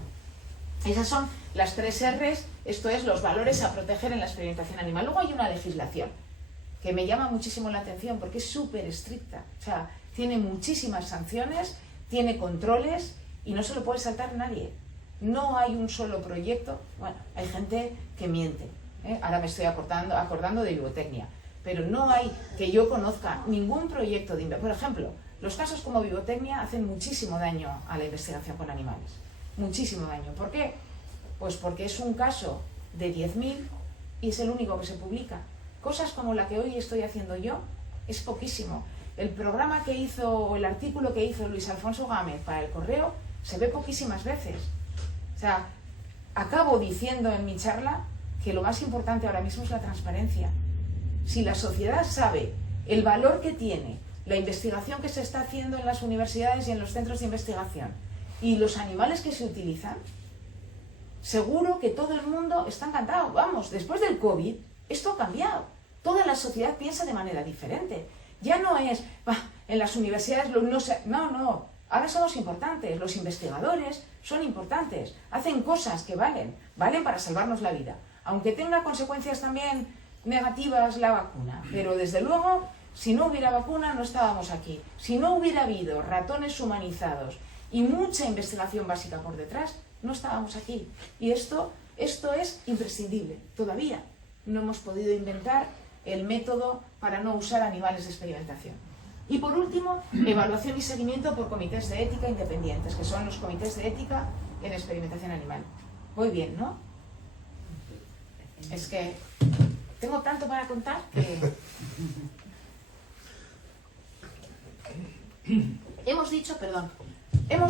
Esas son las 3 R's, esto es, los valores a proteger en la experimentación animal. Luego hay una legislación que me llama muchísimo la atención porque es súper estricta. O sea, tiene muchísimas sanciones, tiene controles y no se lo puede saltar nadie. No hay un solo proyecto. Bueno, hay gente que miente. Ahora me estoy acordando de Vivotecnia. Pero no hay, que yo conozca, ningún proyecto de investigación. Por ejemplo, los casos como Vivotecnia hacen muchísimo daño a la investigación con animales. Muchísimo daño. ¿Por qué? Pues porque es un caso de 10.000 y es el único que se publica. Cosas como la que hoy estoy haciendo yo es poquísimo. El programa que hizo, o el artículo que hizo Luis Alfonso Gámez para el correo, se ve poquísimas veces. O sea, acabo diciendo en mi charla que lo más importante ahora mismo es la transparencia. Si la sociedad sabe el valor que tiene la investigación que se está haciendo en las universidades y en los centros de investigación y los animales que se utilizan, seguro que todo el mundo está encantado. Vamos, después del COVID, Esto ha cambiado. Toda la sociedad piensa de manera diferente. Ya no es, en las universidades no. Ahora somos importantes, los investigadores son importantes, hacen cosas que valen para salvarnos la vida. Aunque tenga consecuencias también negativas la vacuna, pero desde luego, si no hubiera vacuna no estábamos aquí. Si no hubiera habido ratones humanizados y mucha investigación básica por detrás, no estábamos aquí. Y esto es imprescindible. Todavía no hemos podido inventar el método para no usar animales de experimentación. Y por último, evaluación y seguimiento por comités de ética independientes, que son los comités de ética en experimentación animal. Voy bien, ¿no? Es que tengo tanto para contar que... Hemos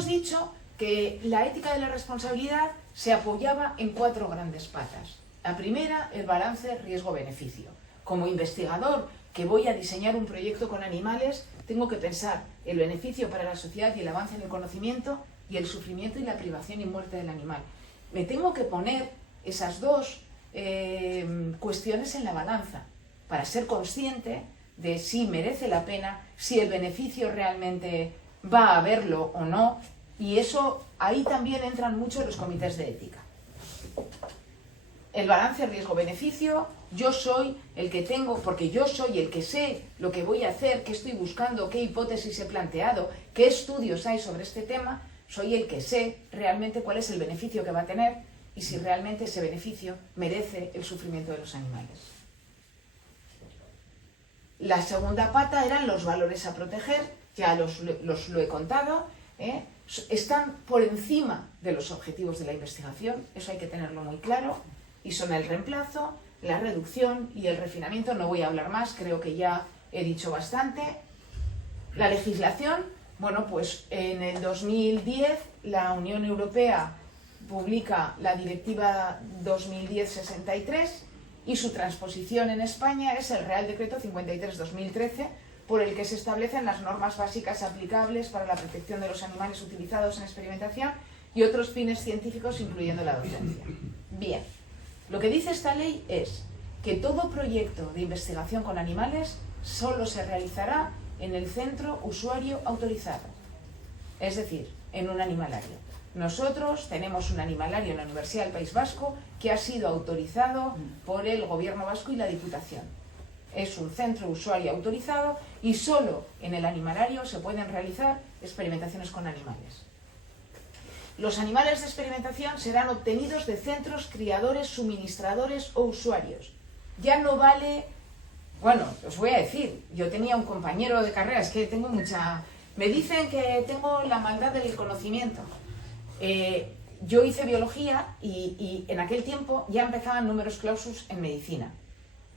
dicho que la ética de la responsabilidad se apoyaba en 4 grandes patas. La primera, el balance riesgo-beneficio. Como investigador que voy a diseñar un proyecto con animales, tengo que pensar el beneficio para la sociedad y el avance en el conocimiento y el sufrimiento y la privación y muerte del animal. Me tengo que poner esas 2 cuestiones en la balanza para ser consciente de si merece la pena, si el beneficio realmente va a haberlo o no, y eso, ahí también entran mucho los comités de ética. El balance riesgo-beneficio, yo soy el que tengo, porque yo soy el que sé lo que voy a hacer, qué estoy buscando, qué hipótesis he planteado, qué estudios hay sobre este tema, soy el que sé realmente cuál es el beneficio que va a tener y si realmente ese beneficio merece el sufrimiento de los animales. La segunda pata eran los valores a proteger, ya los lo he contado, están por encima de los objetivos de la investigación, eso hay que tenerlo muy claro, y son el reemplazo, la reducción y el refinamiento. No voy a hablar más, creo que ya he dicho bastante. La legislación, bueno, pues en el 2010 la Unión Europea publica la Directiva 2010/63 y su transposición en España es el Real Decreto 53/2013, por el que se establecen las normas básicas aplicables para la protección de los animales utilizados en experimentación y otros fines científicos, incluyendo la docencia. Bien, lo que dice esta ley es que todo proyecto de investigación con animales solo se realizará en el centro usuario autorizado, es decir, en un animalario. Nosotros tenemos un animalario en la Universidad del País Vasco que ha sido autorizado por el Gobierno vasco y la Diputación. Es un centro usuario autorizado y solo en el animalario se pueden realizar experimentaciones con animales. Los animales de experimentación serán obtenidos de centros criadores, suministradores o usuarios. Ya no vale... Bueno, os voy a decir, yo tenía un compañero de carrera, es que tengo mucha... Me dicen que tengo la maldad del conocimiento. Yo hice biología y en aquel tiempo ya empezaban numerus clausus en medicina.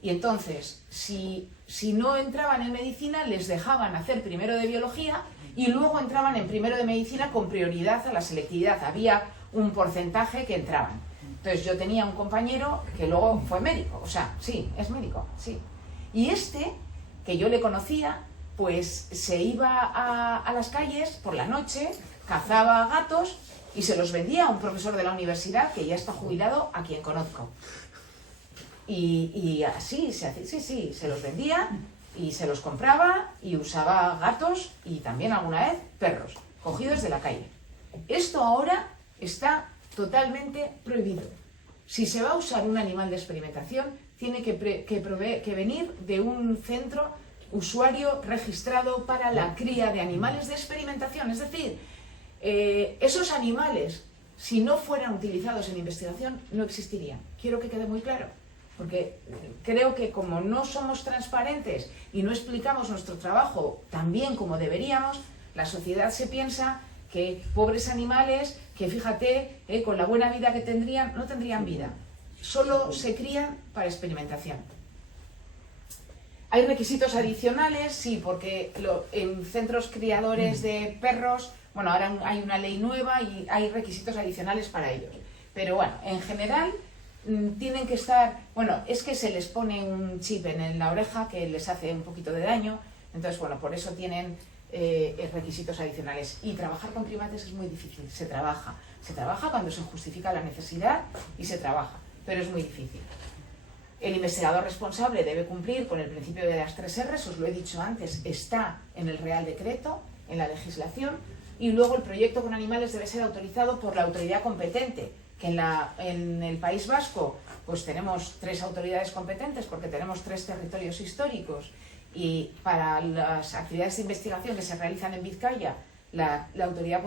Y entonces, si no entraban en medicina, les dejaban hacer primero de biología y luego entraban en primero de medicina con prioridad a la selectividad. Había un porcentaje que entraban. Entonces yo tenía un compañero que luego fue médico, o sea, sí, es médico, sí. Y que yo le conocía, pues se iba a las calles por la noche, cazaba gatos y se los vendía a un profesor de la universidad que ya está jubilado, a quien conozco. Y así se hacía, sí, se los vendía y se los compraba y usaba gatos y también alguna vez perros, cogidos de la calle. Esto ahora está totalmente prohibido. Si se va a usar un animal de experimentación, tiene que venir de un centro usuario registrado para la cría de animales de experimentación. Es decir, esos animales, si no fueran utilizados en investigación, no existirían. Quiero que quede muy claro, porque creo que como no somos transparentes y no explicamos nuestro trabajo tan bien como deberíamos, la sociedad se piensa que pobres animales, que fíjate, con la buena vida que tendrían, no tendrían vida. Solo se crían para experimentación. Hay requisitos adicionales, sí, porque en centros criadores de perros, bueno, ahora hay una ley nueva y hay requisitos adicionales para ellos. Pero bueno, en general tienen que estar, bueno, es que se les pone un chip en la oreja que les hace un poquito de daño, entonces bueno, por eso tienen requisitos adicionales. Y trabajar con primates es muy difícil, se trabaja cuando se justifica la necesidad y se trabaja, pero es muy difícil. El investigador responsable debe cumplir con el principio de las 3 R's, os lo he dicho antes, está en el Real Decreto, en la legislación, y luego el proyecto con animales debe ser autorizado por la autoridad competente, que en el País Vasco pues tenemos 3 autoridades competentes porque tenemos 3 territorios históricos, y para las actividades de investigación que se realizan en Vizcaya, la autoridad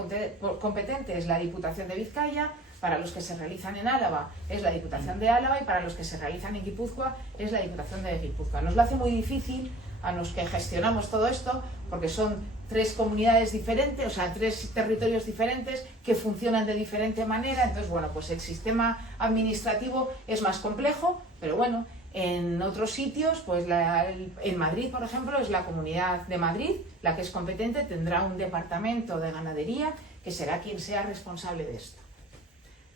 competente es la Diputación de Vizcaya, para los que se realizan en Álava es la Diputación de Álava y para los que se realizan en Guipúzcoa es la Diputación de Guipúzcoa. Nos lo hace muy difícil a los que gestionamos todo esto porque son 3 comunidades diferentes, o sea, 3 territorios diferentes que funcionan de diferente manera. Entonces, bueno, pues el sistema administrativo es más complejo, pero bueno, en otros sitios, pues en Madrid, por ejemplo, es la Comunidad de Madrid la que es competente, tendrá un departamento de ganadería que será quien sea responsable de esto.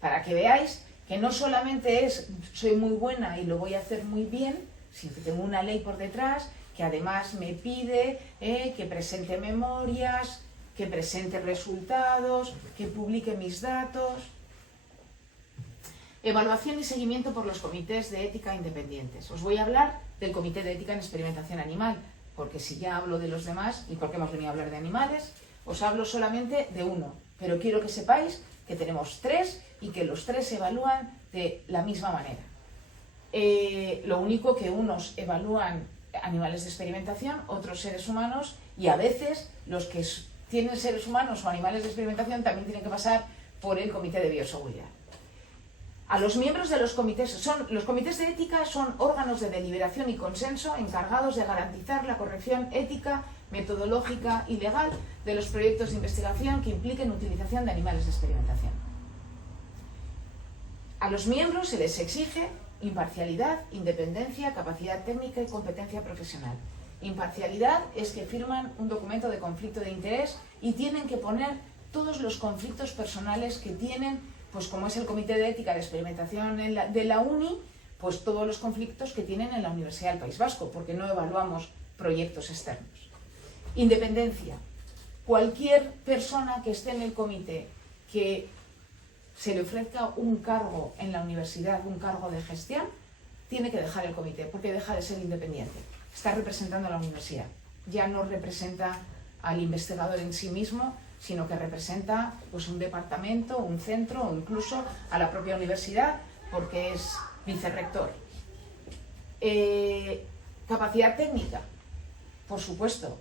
Para que veáis que no solamente soy muy buena y lo voy a hacer muy bien, sino que tengo una ley por detrás que además me pide que presente memorias, que presente resultados, que publique mis datos. Evaluación y seguimiento por los comités de ética independientes. Os voy a hablar del Comité de Ética en Experimentación Animal, porque si ya hablo de los demás, y porque hemos venido a hablar de animales, os hablo solamente de uno. Pero quiero que sepáis que tenemos 3 y que los 3 se evalúan de la misma manera. Lo único que unos evalúan animales de experimentación, otros seres humanos, y a veces los que tienen seres humanos o animales de experimentación también tienen que pasar por el Comité de Bioseguridad. A los miembros de los comités de ética son órganos de deliberación y consenso encargados de garantizar la corrección ética, metodológica y legal de los proyectos de investigación que impliquen utilización de animales de experimentación. A los miembros se les exige imparcialidad, independencia, capacidad técnica y competencia profesional. Imparcialidad es que firman un documento de conflicto de interés y tienen que poner todos los conflictos personales que tienen, pues como es el Comité de Ética de Experimentación de la UNI, pues todos los conflictos que tienen en la Universidad del País Vasco, porque no evaluamos proyectos externos. Independencia. Cualquier persona que esté en el comité que se le ofrezca un cargo en la universidad, un cargo de gestión, tiene que dejar el comité, porque deja de ser independiente. Está representando a la universidad. Ya no representa al investigador en sí mismo, sino que representa pues, un departamento, un centro o incluso a la propia universidad, porque es vicerrector. Capacidad técnica, por supuesto,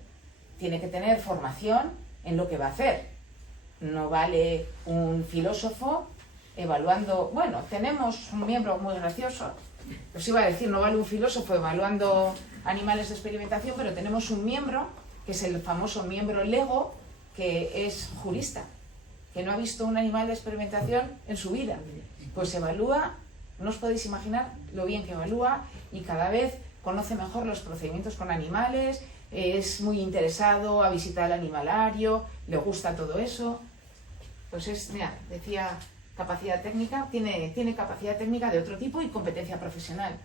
tiene que tener formación en lo que va a hacer. No vale un filósofo evaluando... Bueno, tenemos un miembro muy gracioso, os iba a decir, no vale un filósofo evaluando animales de experimentación, pero tenemos un miembro, que es el famoso miembro Lego, que es jurista, que no ha visto un animal de experimentación en su vida. Pues evalúa, no os podéis imaginar lo bien que evalúa, y cada vez conoce mejor los procedimientos con animales, es muy interesado a visitar el animalario, le gusta todo eso. Pues mira, decía capacidad técnica, tiene capacidad técnica de otro tipo y competencia profesional.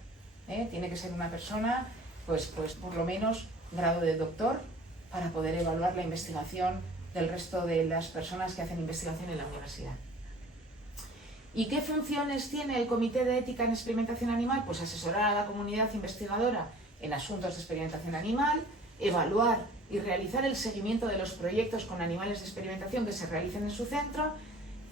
Tiene que ser una persona, pues por lo menos grado de doctor, para poder evaluar la investigación del resto de las personas que hacen investigación en la universidad. ¿Y qué funciones tiene el Comité de Ética en Experimentación Animal? Pues asesorar a la comunidad investigadora en asuntos de experimentación animal, evaluar y realizar el seguimiento de los proyectos con animales de experimentación que se realicen en su centro,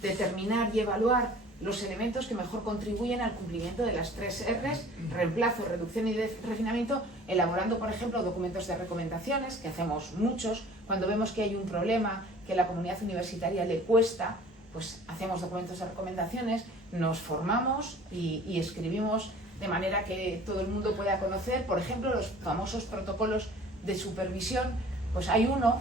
determinar y evaluar los elementos que mejor contribuyen al cumplimiento de las 3 R's, reemplazo, reducción y refinamiento, elaborando, por ejemplo, documentos de recomendaciones, que hacemos muchos. Cuando vemos que hay un problema que a la comunidad universitaria le cuesta, pues hacemos documentos de recomendaciones, nos formamos y escribimos de manera que todo el mundo pueda conocer, por ejemplo, los famosos protocolos de supervisión. Pues hay uno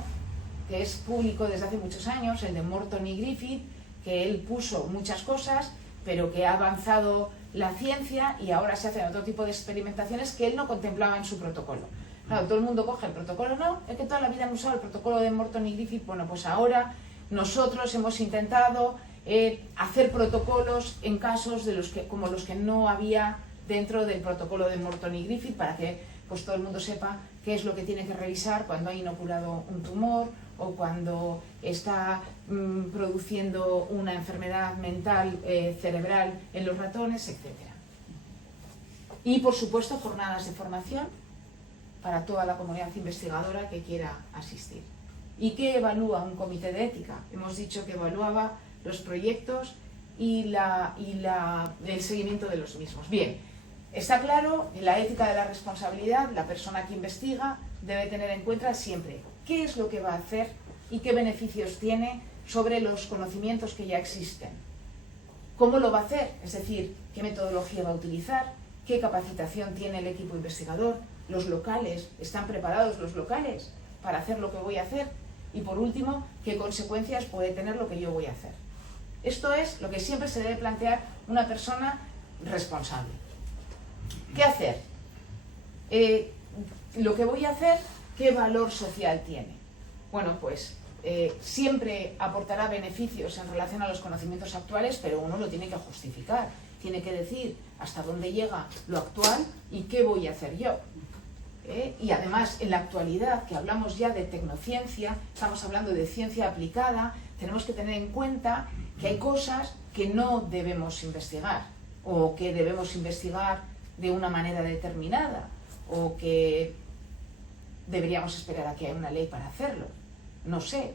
que es público desde hace muchos años, el de Morton y Griffith, que él puso muchas cosas, pero que ha avanzado la ciencia y ahora se hacen otro tipo de experimentaciones que él no contemplaba en su protocolo. Claro, todo el mundo coge el protocolo, no, es que toda la vida han usado el protocolo de Morton y Griffith. Bueno, pues ahora nosotros hemos intentado hacer protocolos en casos como los que no había dentro del protocolo de Morton y Griffith, para que pues todo el mundo sepa qué es lo que tiene que revisar cuando ha inoculado un tumor o cuando está produciendo una enfermedad mental cerebral en los ratones, etc. Y, por supuesto, jornadas de formación para toda la comunidad investigadora que quiera asistir. ¿Y qué evalúa un comité de ética? Hemos dicho que evaluaba los proyectos y el seguimiento de los mismos. Bien, está claro, en la ética de la responsabilidad, la persona que investiga debe tener en cuenta siempre qué es lo que va a hacer y qué beneficios tiene sobre los conocimientos que ya existen. ¿Cómo lo va a hacer? Es decir, qué metodología va a utilizar, qué capacitación tiene el equipo investigador, los locales, ¿están preparados los locales para hacer lo que voy a hacer? Y por último, ¿qué consecuencias puede tener lo que yo voy a hacer? Esto es lo que siempre se debe plantear una persona responsable. ¿Qué hacer? Lo que voy a hacer, ¿qué valor social tiene? Bueno, pues siempre aportará beneficios en relación a los conocimientos actuales, pero uno lo tiene que justificar. Tiene que decir hasta dónde llega lo actual y qué voy a hacer yo. Y además, en la actualidad, que hablamos ya de tecnociencia, estamos hablando de ciencia aplicada, tenemos que tener en cuenta que hay cosas que no debemos investigar, o que debemos investigar de una manera determinada, o que deberíamos esperar a que haya una ley para hacerlo. No sé,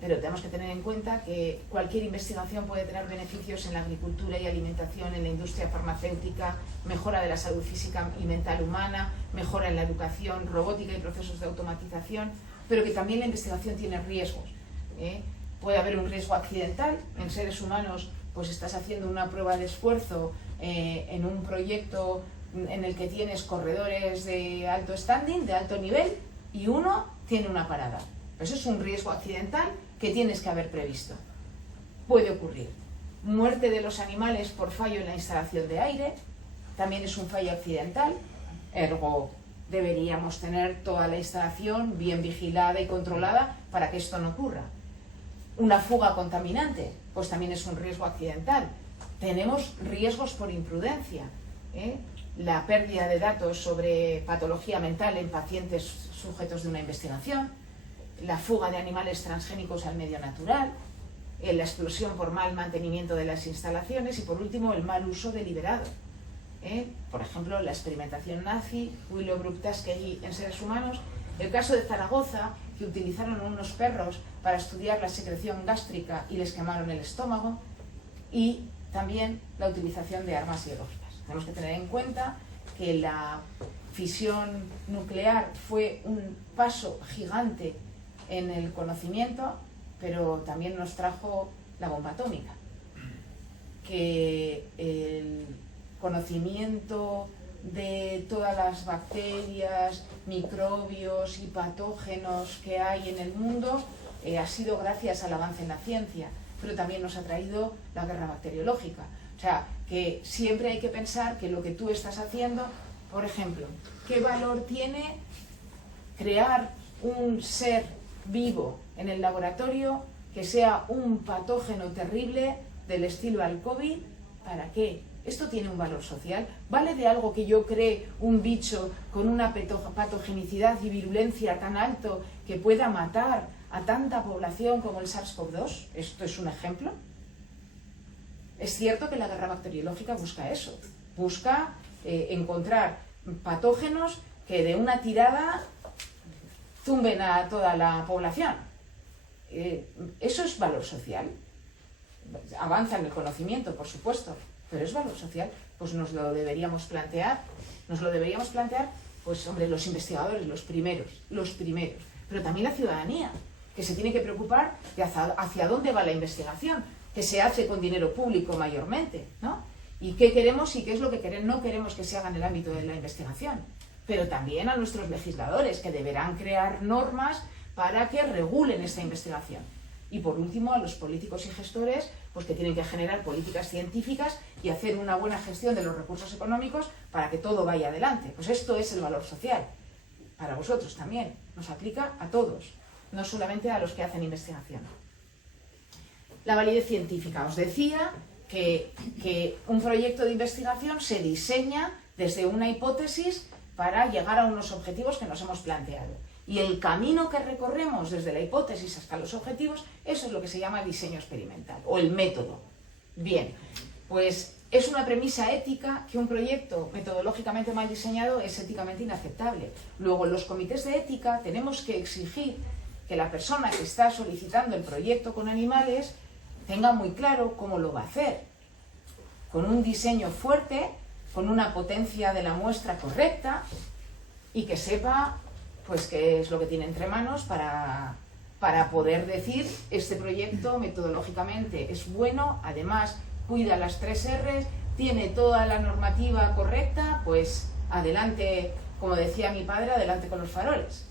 pero tenemos que tener en cuenta que cualquier investigación puede tener beneficios en la agricultura y alimentación, en la industria farmacéutica, mejora de la salud física y mental humana, mejora en la educación, robótica y procesos de automatización, pero que también la investigación tiene riesgos. Puede haber un riesgo accidental. En seres humanos, pues estás haciendo una prueba de esfuerzo en un proyecto en el que tienes corredores de alto standing, de alto nivel, y uno tiene una parada. Eso es un riesgo accidental que tienes que haber previsto. Puede ocurrir. Muerte de los animales por fallo en la instalación de aire, también es un fallo accidental, ergo deberíamos tener toda la instalación bien vigilada y controlada para que esto no ocurra. Una fuga contaminante, pues también es un riesgo accidental. Tenemos riesgos por imprudencia, la pérdida de datos sobre patología mental en pacientes sujetos de una investigación, la fuga de animales transgénicos al medio natural, la explosión por mal mantenimiento de las instalaciones y, por último, el mal uso deliberado. Por ejemplo, la experimentación nazi, Willowbrook-Tuskegee en seres humanos, el caso de Zaragoza, que utilizaron unos perros para estudiar la secreción gástrica y les quemaron el estómago, y también la utilización de armas biológicas. Tenemos que tener en cuenta que la fisión nuclear fue un paso gigante en el conocimiento, pero también nos trajo la bomba atómica. Que el conocimiento de todas las bacterias, microbios y patógenos que hay en el mundo ha sido gracias al avance en la ciencia, pero también nos ha traído la guerra bacteriológica. O sea, que siempre hay que pensar que lo que tú estás haciendo, por ejemplo, ¿qué valor tiene crear un ser vivo en el laboratorio que sea un patógeno terrible del estilo al COVID? ¿Para qué? ¿Esto tiene un valor social? ¿Vale de algo que yo cree un bicho con una patogenicidad y virulencia tan alto que pueda matar a tanta población como el SARS-CoV-2? ¿Esto es un ejemplo? Es cierto que la guerra bacteriológica busca eso, busca encontrar patógenos que de una tirada zumben a toda la población. Eso es valor social. Avanza en el conocimiento, por supuesto, pero es valor social. Pues nos lo deberíamos plantear, pues hombre, los investigadores, los primeros, pero también la ciudadanía, que se tiene que preocupar de hacia dónde va la investigación, que se hace con dinero público mayormente, ¿no? Y qué queremos y qué es lo que no queremos que se haga en el ámbito de la investigación. Pero también a nuestros legisladores, que deberán crear normas para que regulen esta investigación. Y por último, a los políticos y gestores, pues que tienen que generar políticas científicas y hacer una buena gestión de los recursos económicos para que todo vaya adelante. Pues esto es el valor social. Para vosotros también. Nos aplica a todos, no solamente a los que hacen investigación. La validez científica. Os decía que un proyecto de investigación se diseña desde una hipótesis para llegar a unos objetivos que nos hemos planteado. Y el camino que recorremos desde la hipótesis hasta los objetivos, eso es lo que se llama diseño experimental, o el método. Bien, pues es una premisa ética que un proyecto metodológicamente mal diseñado es éticamente inaceptable. Luego, en los comités de ética tenemos que exigir que la persona que está solicitando el proyecto con animales tenga muy claro cómo lo va a hacer, con un diseño fuerte, con una potencia de la muestra correcta y que sepa pues qué es lo que tiene entre manos para poder decir este proyecto metodológicamente es bueno, además cuida las 3 R's, tiene toda la normativa correcta, pues adelante, como decía mi padre, adelante con los faroles.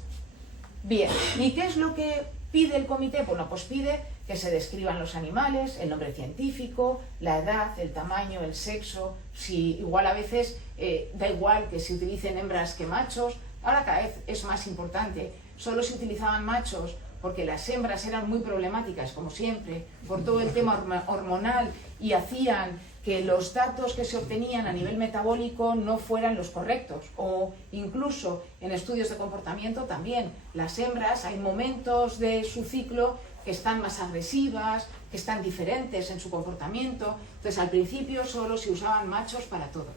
Bien, ¿y qué es lo que pide el comité? Bueno, pues pide que se describan los animales, el nombre científico, la edad, el tamaño, el sexo, si igual a veces da igual que se utilicen hembras que machos, ahora cada vez es más importante, solo se utilizaban machos porque las hembras eran muy problemáticas, como siempre, por todo el tema hormonal y hacían que los datos que se obtenían a nivel metabólico no fueran los correctos, o incluso en estudios de comportamiento también. Las hembras, hay momentos de su ciclo que están más agresivas, que están diferentes en su comportamiento, entonces al principio solo se usaban machos para todo,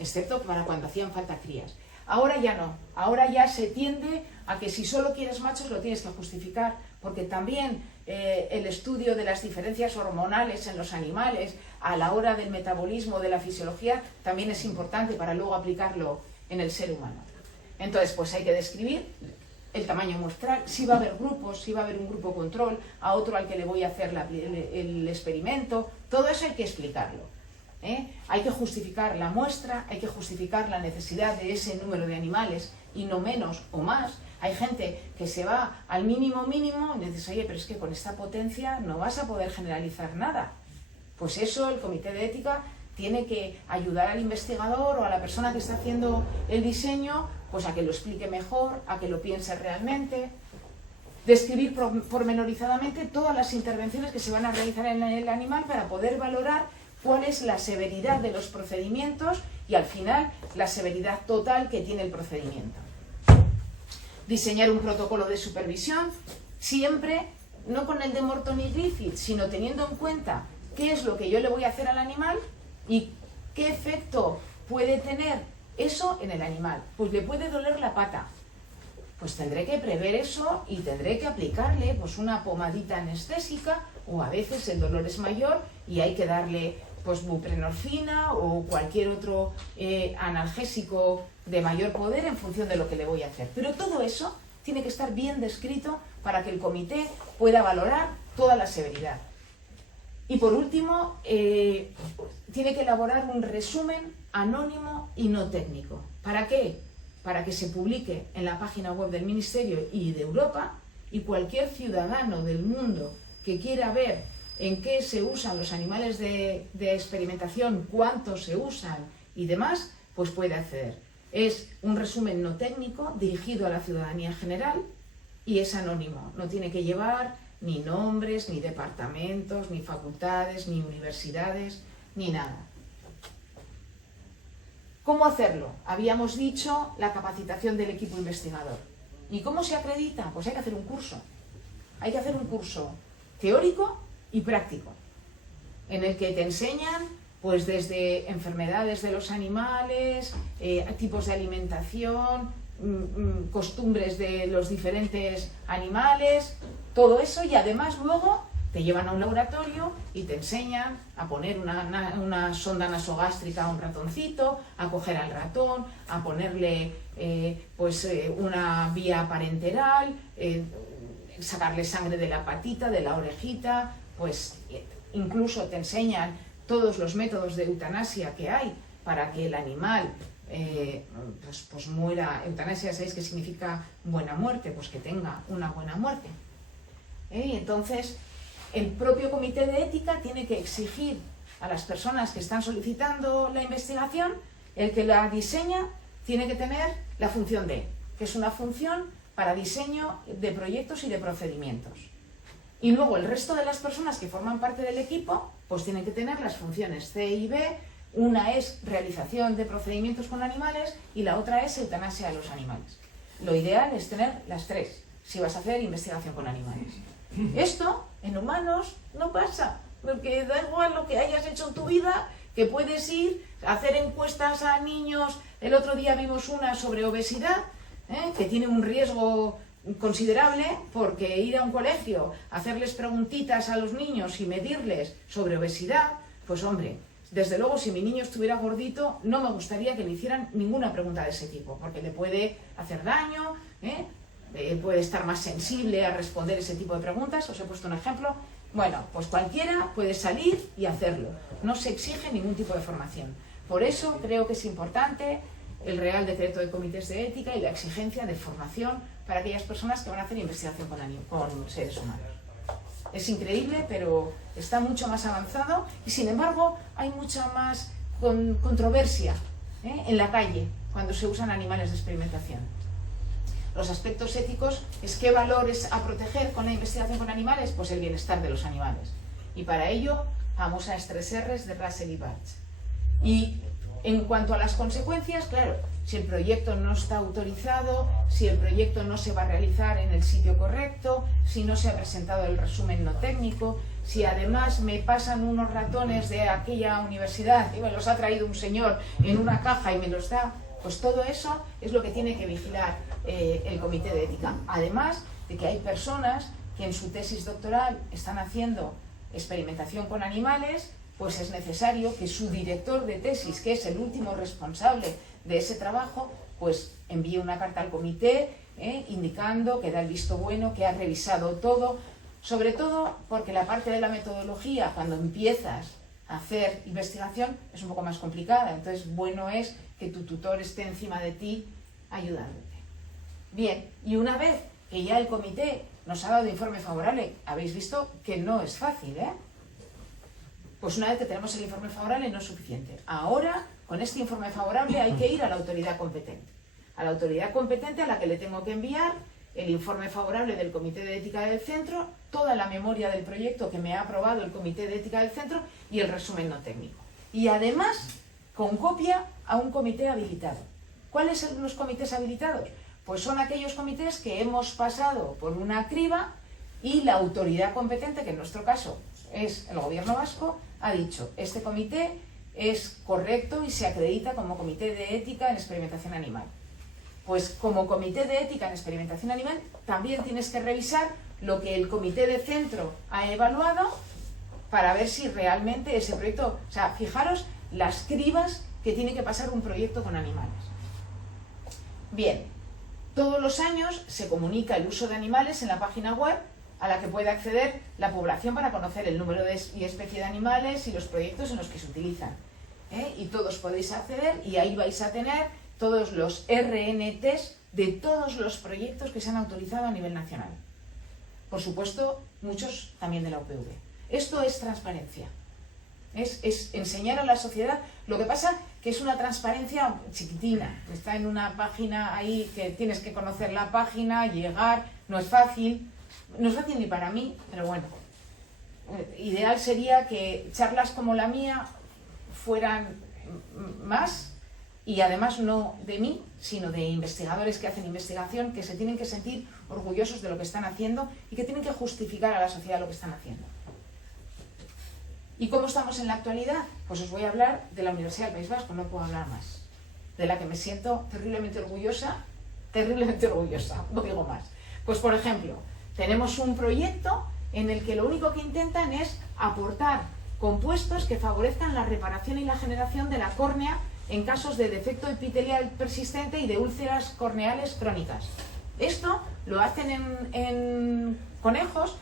excepto para cuando hacían falta crías. Ahora ya no, ahora ya se tiende a que si solo quieres machos lo tienes que justificar, porque también el estudio de las diferencias hormonales en los animales a la hora del metabolismo, de la fisiología, también es importante para luego aplicarlo en el ser humano. Entonces, pues hay que describir el tamaño muestral, si va a haber grupos, si va a haber un grupo control, a otro al que le voy a hacer el experimento, todo eso hay que explicarlo. Hay que justificar la muestra, hay que justificar la necesidad de ese número de animales y no menos o más. Hay gente que se va al mínimo y dices, oye, pero es que con esta potencia no vas a poder generalizar nada. Pues eso el comité de ética tiene que ayudar al investigador o a la persona que está haciendo el diseño pues a que lo explique mejor, a que lo piense realmente. Describir pormenorizadamente todas las intervenciones que se van a realizar en el animal para poder valorar cuál es la severidad de los procedimientos y al final la severidad total que tiene el procedimiento. Diseñar un protocolo de supervisión, siempre, no con el de Morton y Griffith, sino teniendo en cuenta qué es lo que yo le voy a hacer al animal y qué efecto puede tener eso en el animal. Pues le puede doler la pata, pues tendré que prever eso y tendré que aplicarle pues una pomadita anestésica, o a veces el dolor es mayor y hay que darle pues buprenorfina o cualquier otro analgésico de mayor poder en función de lo que le voy a hacer. Pero todo eso tiene que estar bien descrito para que el comité pueda valorar toda la severidad. Y por último, tiene que elaborar un resumen anónimo y no técnico. ¿Para qué? Para que se publique en la página web del Ministerio y de Europa, y cualquier ciudadano del mundo que quiera ver en qué se usan los animales de experimentación, cuántos se usan y demás, pues puede acceder. Es un resumen no técnico dirigido a la ciudadanía general y es anónimo. No tiene que llevar ni nombres, ni departamentos, ni facultades, ni universidades, ni nada. ¿Cómo hacerlo? Habíamos dicho la capacitación del equipo investigador. ¿Y cómo se acredita? Pues hay que hacer un curso. Hay que hacer un curso teórico y práctico, en el que te enseñan pues desde enfermedades de los animales, tipos de alimentación, costumbres de los diferentes animales, todo eso, y además luego te llevan a un laboratorio y te enseñan a poner una sonda nasogástrica a un ratoncito, a coger al ratón, a ponerle una vía parenteral, sacarle sangre de la patita, de la orejita, pues incluso te enseñan todos los métodos de eutanasia que hay para que el animal pues muera. Eutanasia, ¿sabéis qué significa buena muerte? Pues que tenga una buena muerte. Entonces, el propio comité de ética tiene que exigir a las personas que están solicitando la investigación, el que la diseña tiene que tener la función D, que es una función para diseño de proyectos y de procedimientos. Y luego el resto de las personas que forman parte del equipo, pues tienen que tener las funciones C y B. Una es realización de procedimientos con animales y la otra es eutanasia de los animales. Lo ideal es tener las tres, si vas a hacer investigación con animales. Esto en humanos no pasa, porque da igual lo que hayas hecho en tu vida, que puedes ir a hacer encuestas a niños. El otro día vimos una sobre obesidad, que tiene un riesgo considerable, porque ir a un colegio, hacerles preguntitas a los niños y medirles sobre obesidad, pues hombre, desde luego si mi niño estuviera gordito no me gustaría que le hicieran ninguna pregunta de ese tipo, porque le puede hacer daño, puede estar más sensible a responder ese tipo de preguntas. Os he puesto un ejemplo. Bueno, pues cualquiera puede salir y hacerlo, no se exige ningún tipo de formación. Por eso creo que es importante el Real Decreto de Comités de Ética y la exigencia de formación para aquellas personas que van a hacer investigación con seres humanos. Es increíble, pero está mucho más avanzado y sin embargo hay mucha más controversia en la calle cuando se usan animales de experimentación. Los aspectos éticos es qué valores a proteger con la investigación con animales, pues el bienestar de los animales. Y para ello vamos a 3 R's de Russell y Barthes. Y en cuanto a las consecuencias, claro, si el proyecto no está autorizado, si el proyecto no se va a realizar en el sitio correcto, si no se ha presentado el resumen no técnico, si además me pasan unos ratones de aquella universidad y me los ha traído un señor en una caja y me los da, pues todo eso es lo que tiene que vigilar el Comité de Ética. Además de que hay personas que en su tesis doctoral están haciendo experimentación con animales, pues es necesario que su director de tesis, que es el último responsable de ese trabajo, pues envíe una carta al comité indicando que da el visto bueno, que ha revisado todo, sobre todo porque la parte de la metodología, cuando empiezas a hacer investigación, es un poco más complicada. Entonces, bueno es que tu tutor esté encima de ti ayudándote. Bien, y una vez que ya el comité nos ha dado informe favorable, habéis visto que no es fácil, Pues una vez que tenemos el informe favorable no es suficiente. Ahora, con este informe favorable hay que ir a la autoridad competente. A la autoridad competente a la que le tengo que enviar el informe favorable del Comité de Ética del Centro, toda la memoria del proyecto que me ha aprobado el Comité de Ética del Centro y el resumen no técnico. Y además, con copia a un comité habilitado. ¿Cuáles son los comités habilitados? Pues son aquellos comités que hemos pasado por una criba y la autoridad competente, que en nuestro caso es el Gobierno vasco, ha dicho, este comité es correcto y se acredita como comité de ética en experimentación animal. Pues como comité de ética en experimentación animal también tienes que revisar lo que el comité de centro ha evaluado para ver si realmente ese proyecto... O sea, fijaros las cribas que tiene que pasar un proyecto con animales. Bien, todos los años se comunica el uso de animales en la página web a la que puede acceder la población para conocer el número y especie de animales y los proyectos en los que se utilizan. Y todos podéis acceder y ahí vais a tener todos los RNTs de todos los proyectos que se han autorizado a nivel nacional. Por supuesto, muchos también de la UPV. Esto es transparencia. Es enseñar a la sociedad. Lo que pasa que es una transparencia chiquitina. Está en una página ahí que tienes que conocer la página, llegar, no es fácil. No es fácil ni para mí, pero bueno. Ideal sería que charlas como la mía fueran más, y además no de mí, sino de investigadores que hacen investigación, que se tienen que sentir orgullosos de lo que están haciendo y que tienen que justificar a la sociedad lo que están haciendo. ¿Y cómo estamos en la actualidad? Pues os voy a hablar de la Universidad del País Vasco, no puedo hablar más. De la que me siento terriblemente orgullosa, no digo más. Pues por ejemplo, tenemos un proyecto en el que lo único que intentan es aportar compuestos que favorezcan la reparación y la generación de la córnea en casos de defecto epitelial persistente y de úlceras corneales crónicas. Esto lo hacen en conejos.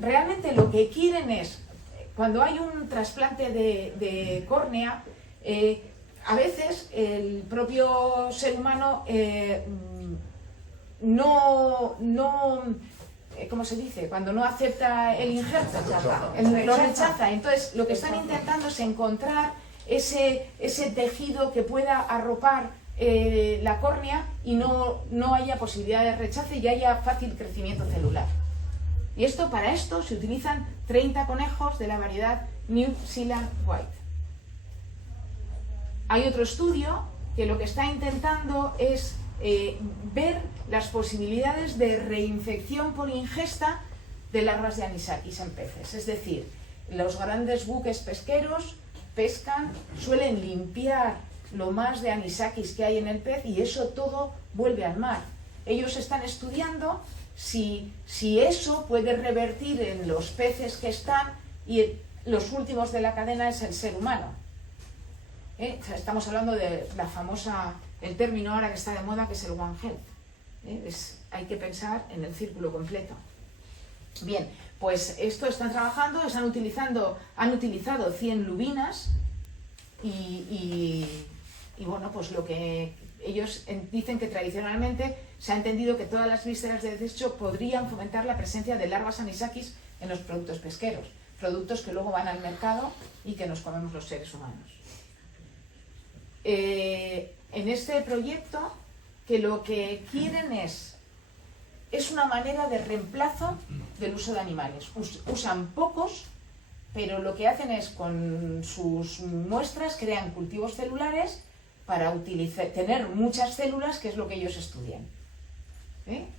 Realmente lo que quieren es, cuando hay un trasplante de córnea, a veces el propio ser humano ¿cómo se dice? Cuando no acepta el injerto, lo rechaza. Entonces, lo que están intentando es encontrar ese tejido que pueda arropar la córnea y no haya posibilidad de rechace y haya fácil crecimiento celular. Y para esto se utilizan 30 conejos de la variedad New Zealand White. Hay otro estudio que lo que está intentando es ver las posibilidades de reinfección por ingesta de larvas de anisakis en peces. Es decir, los grandes buques pesqueros pescan, suelen limpiar lo más de anisakis que hay en el pez y eso todo vuelve al mar. Ellos están estudiando si eso puede revertir en los peces que están y los últimos de la cadena es el ser humano. O sea, estamos hablando de la famosa, el término ahora que está de moda, que es el One Health. Hay que pensar en el círculo completo. Bien, pues esto están trabajando, han utilizado 100 lubinas y bueno, pues lo que ellos dicen que tradicionalmente se ha entendido que todas las vísceras de desecho podrían fomentar la presencia de larvas anisakis en los productos pesqueros, productos que luego van al mercado y que nos comemos los seres humanos. En este proyecto, que lo que quieren es una manera de reemplazo del uso de animales. Usan pocos, pero lo que hacen es con sus muestras crean cultivos celulares para tener muchas células, que es lo que ellos estudian.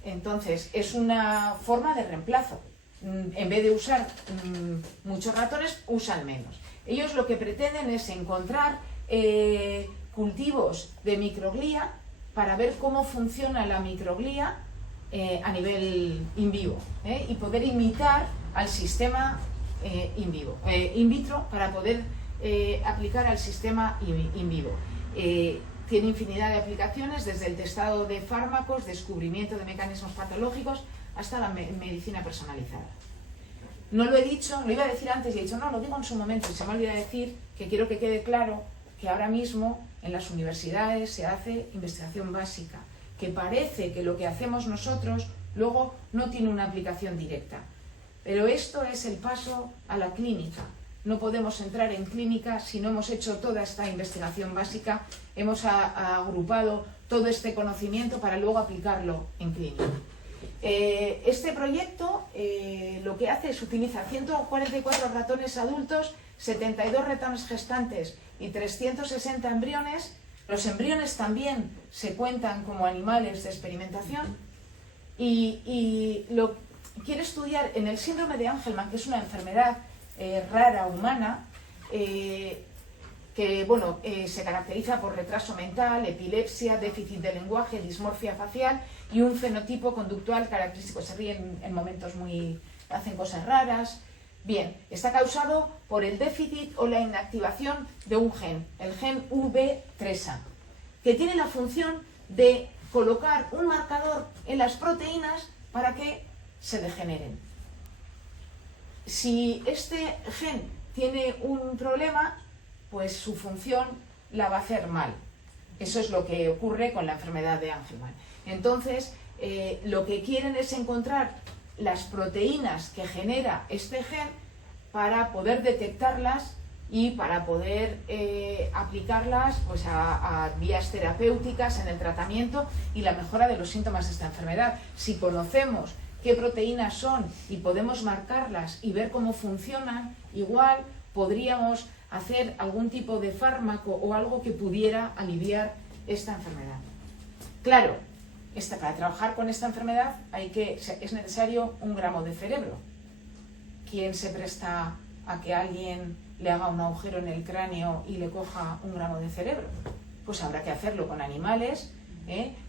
Entonces, es una forma de reemplazo. En vez de usar muchos ratones, usan menos. Ellos lo que pretenden es encontrar cultivos de microglía para ver cómo funciona la microglía a nivel in vivo y poder imitar al sistema in vitro para poder aplicar al sistema in vivo. Tiene infinidad de aplicaciones, desde el testado de fármacos, descubrimiento de mecanismos patológicos, hasta la medicina personalizada. No lo he dicho, lo iba a decir antes y he dicho, no, lo digo en su momento, y se me olvida decir que quiero que quede claro que ahora mismo en las universidades se hace investigación básica, que parece que lo que hacemos nosotros luego no tiene una aplicación directa. Pero esto es el paso a la clínica. No podemos entrar en clínica si no hemos hecho toda esta investigación básica, hemos agrupado todo este conocimiento para luego aplicarlo en clínica. Este proyecto lo que hace es utilizar 144 ratones adultos, 72 ratones gestantes y 360 embriones. Los embriones también se cuentan como animales de experimentación y lo quiere estudiar en el síndrome de Angelman, que es una enfermedad rara humana, que bueno, se caracteriza por retraso mental, epilepsia, déficit de lenguaje, dismorfia facial y un fenotipo conductual característico. Se ríen en momentos hacen cosas raras. Bien, está causado por el déficit o la inactivación de un gen, el gen V3A, que tiene la función de colocar un marcador en las proteínas para que se degeneren. Si este gen tiene un problema, pues su función la va a hacer mal. Eso es lo que ocurre con la enfermedad de Angelman. Entonces, lo que quieren es encontrar las proteínas que genera este gen para poder detectarlas y para poder aplicarlas pues, a vías terapéuticas en el tratamiento y la mejora de los síntomas de esta enfermedad. Si conocemos qué proteínas son y podemos marcarlas y ver cómo funcionan, igual podríamos hacer algún tipo de fármaco o algo que pudiera aliviar esta enfermedad. Claro, para trabajar con esta enfermedad es necesario 1 gramo de cerebro. ¿Quién se presta a que alguien le haga un agujero en el cráneo y le coja 1 gramo de cerebro? Pues habrá que hacerlo con animales,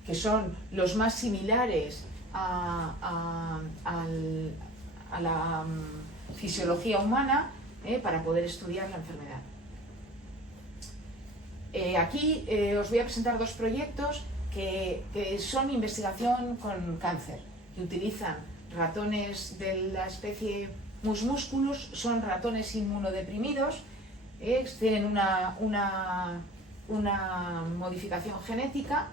que son los más similares a la fisiología humana, para poder estudiar la enfermedad. Aquí os voy a presentar 2 proyectos que son investigación con cáncer, que utilizan ratones de la especie Mus musculus, son ratones inmunodeprimidos, tienen una modificación genética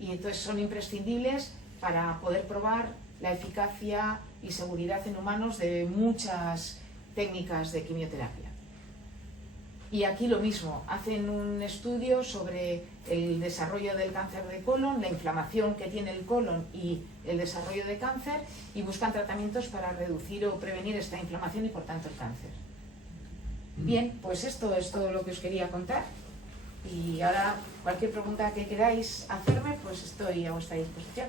y entonces son imprescindibles para poder probar la eficacia y seguridad en humanos de muchas técnicas de quimioterapia. Y aquí lo mismo, hacen un estudio sobre el desarrollo del cáncer de colon, la inflamación que tiene el colon y el desarrollo de cáncer, y buscan tratamientos para reducir o prevenir esta inflamación y por tanto el cáncer. Bien, pues esto es todo lo que os quería contar. Y ahora cualquier pregunta que queráis hacerme, pues estoy a vuestra disposición.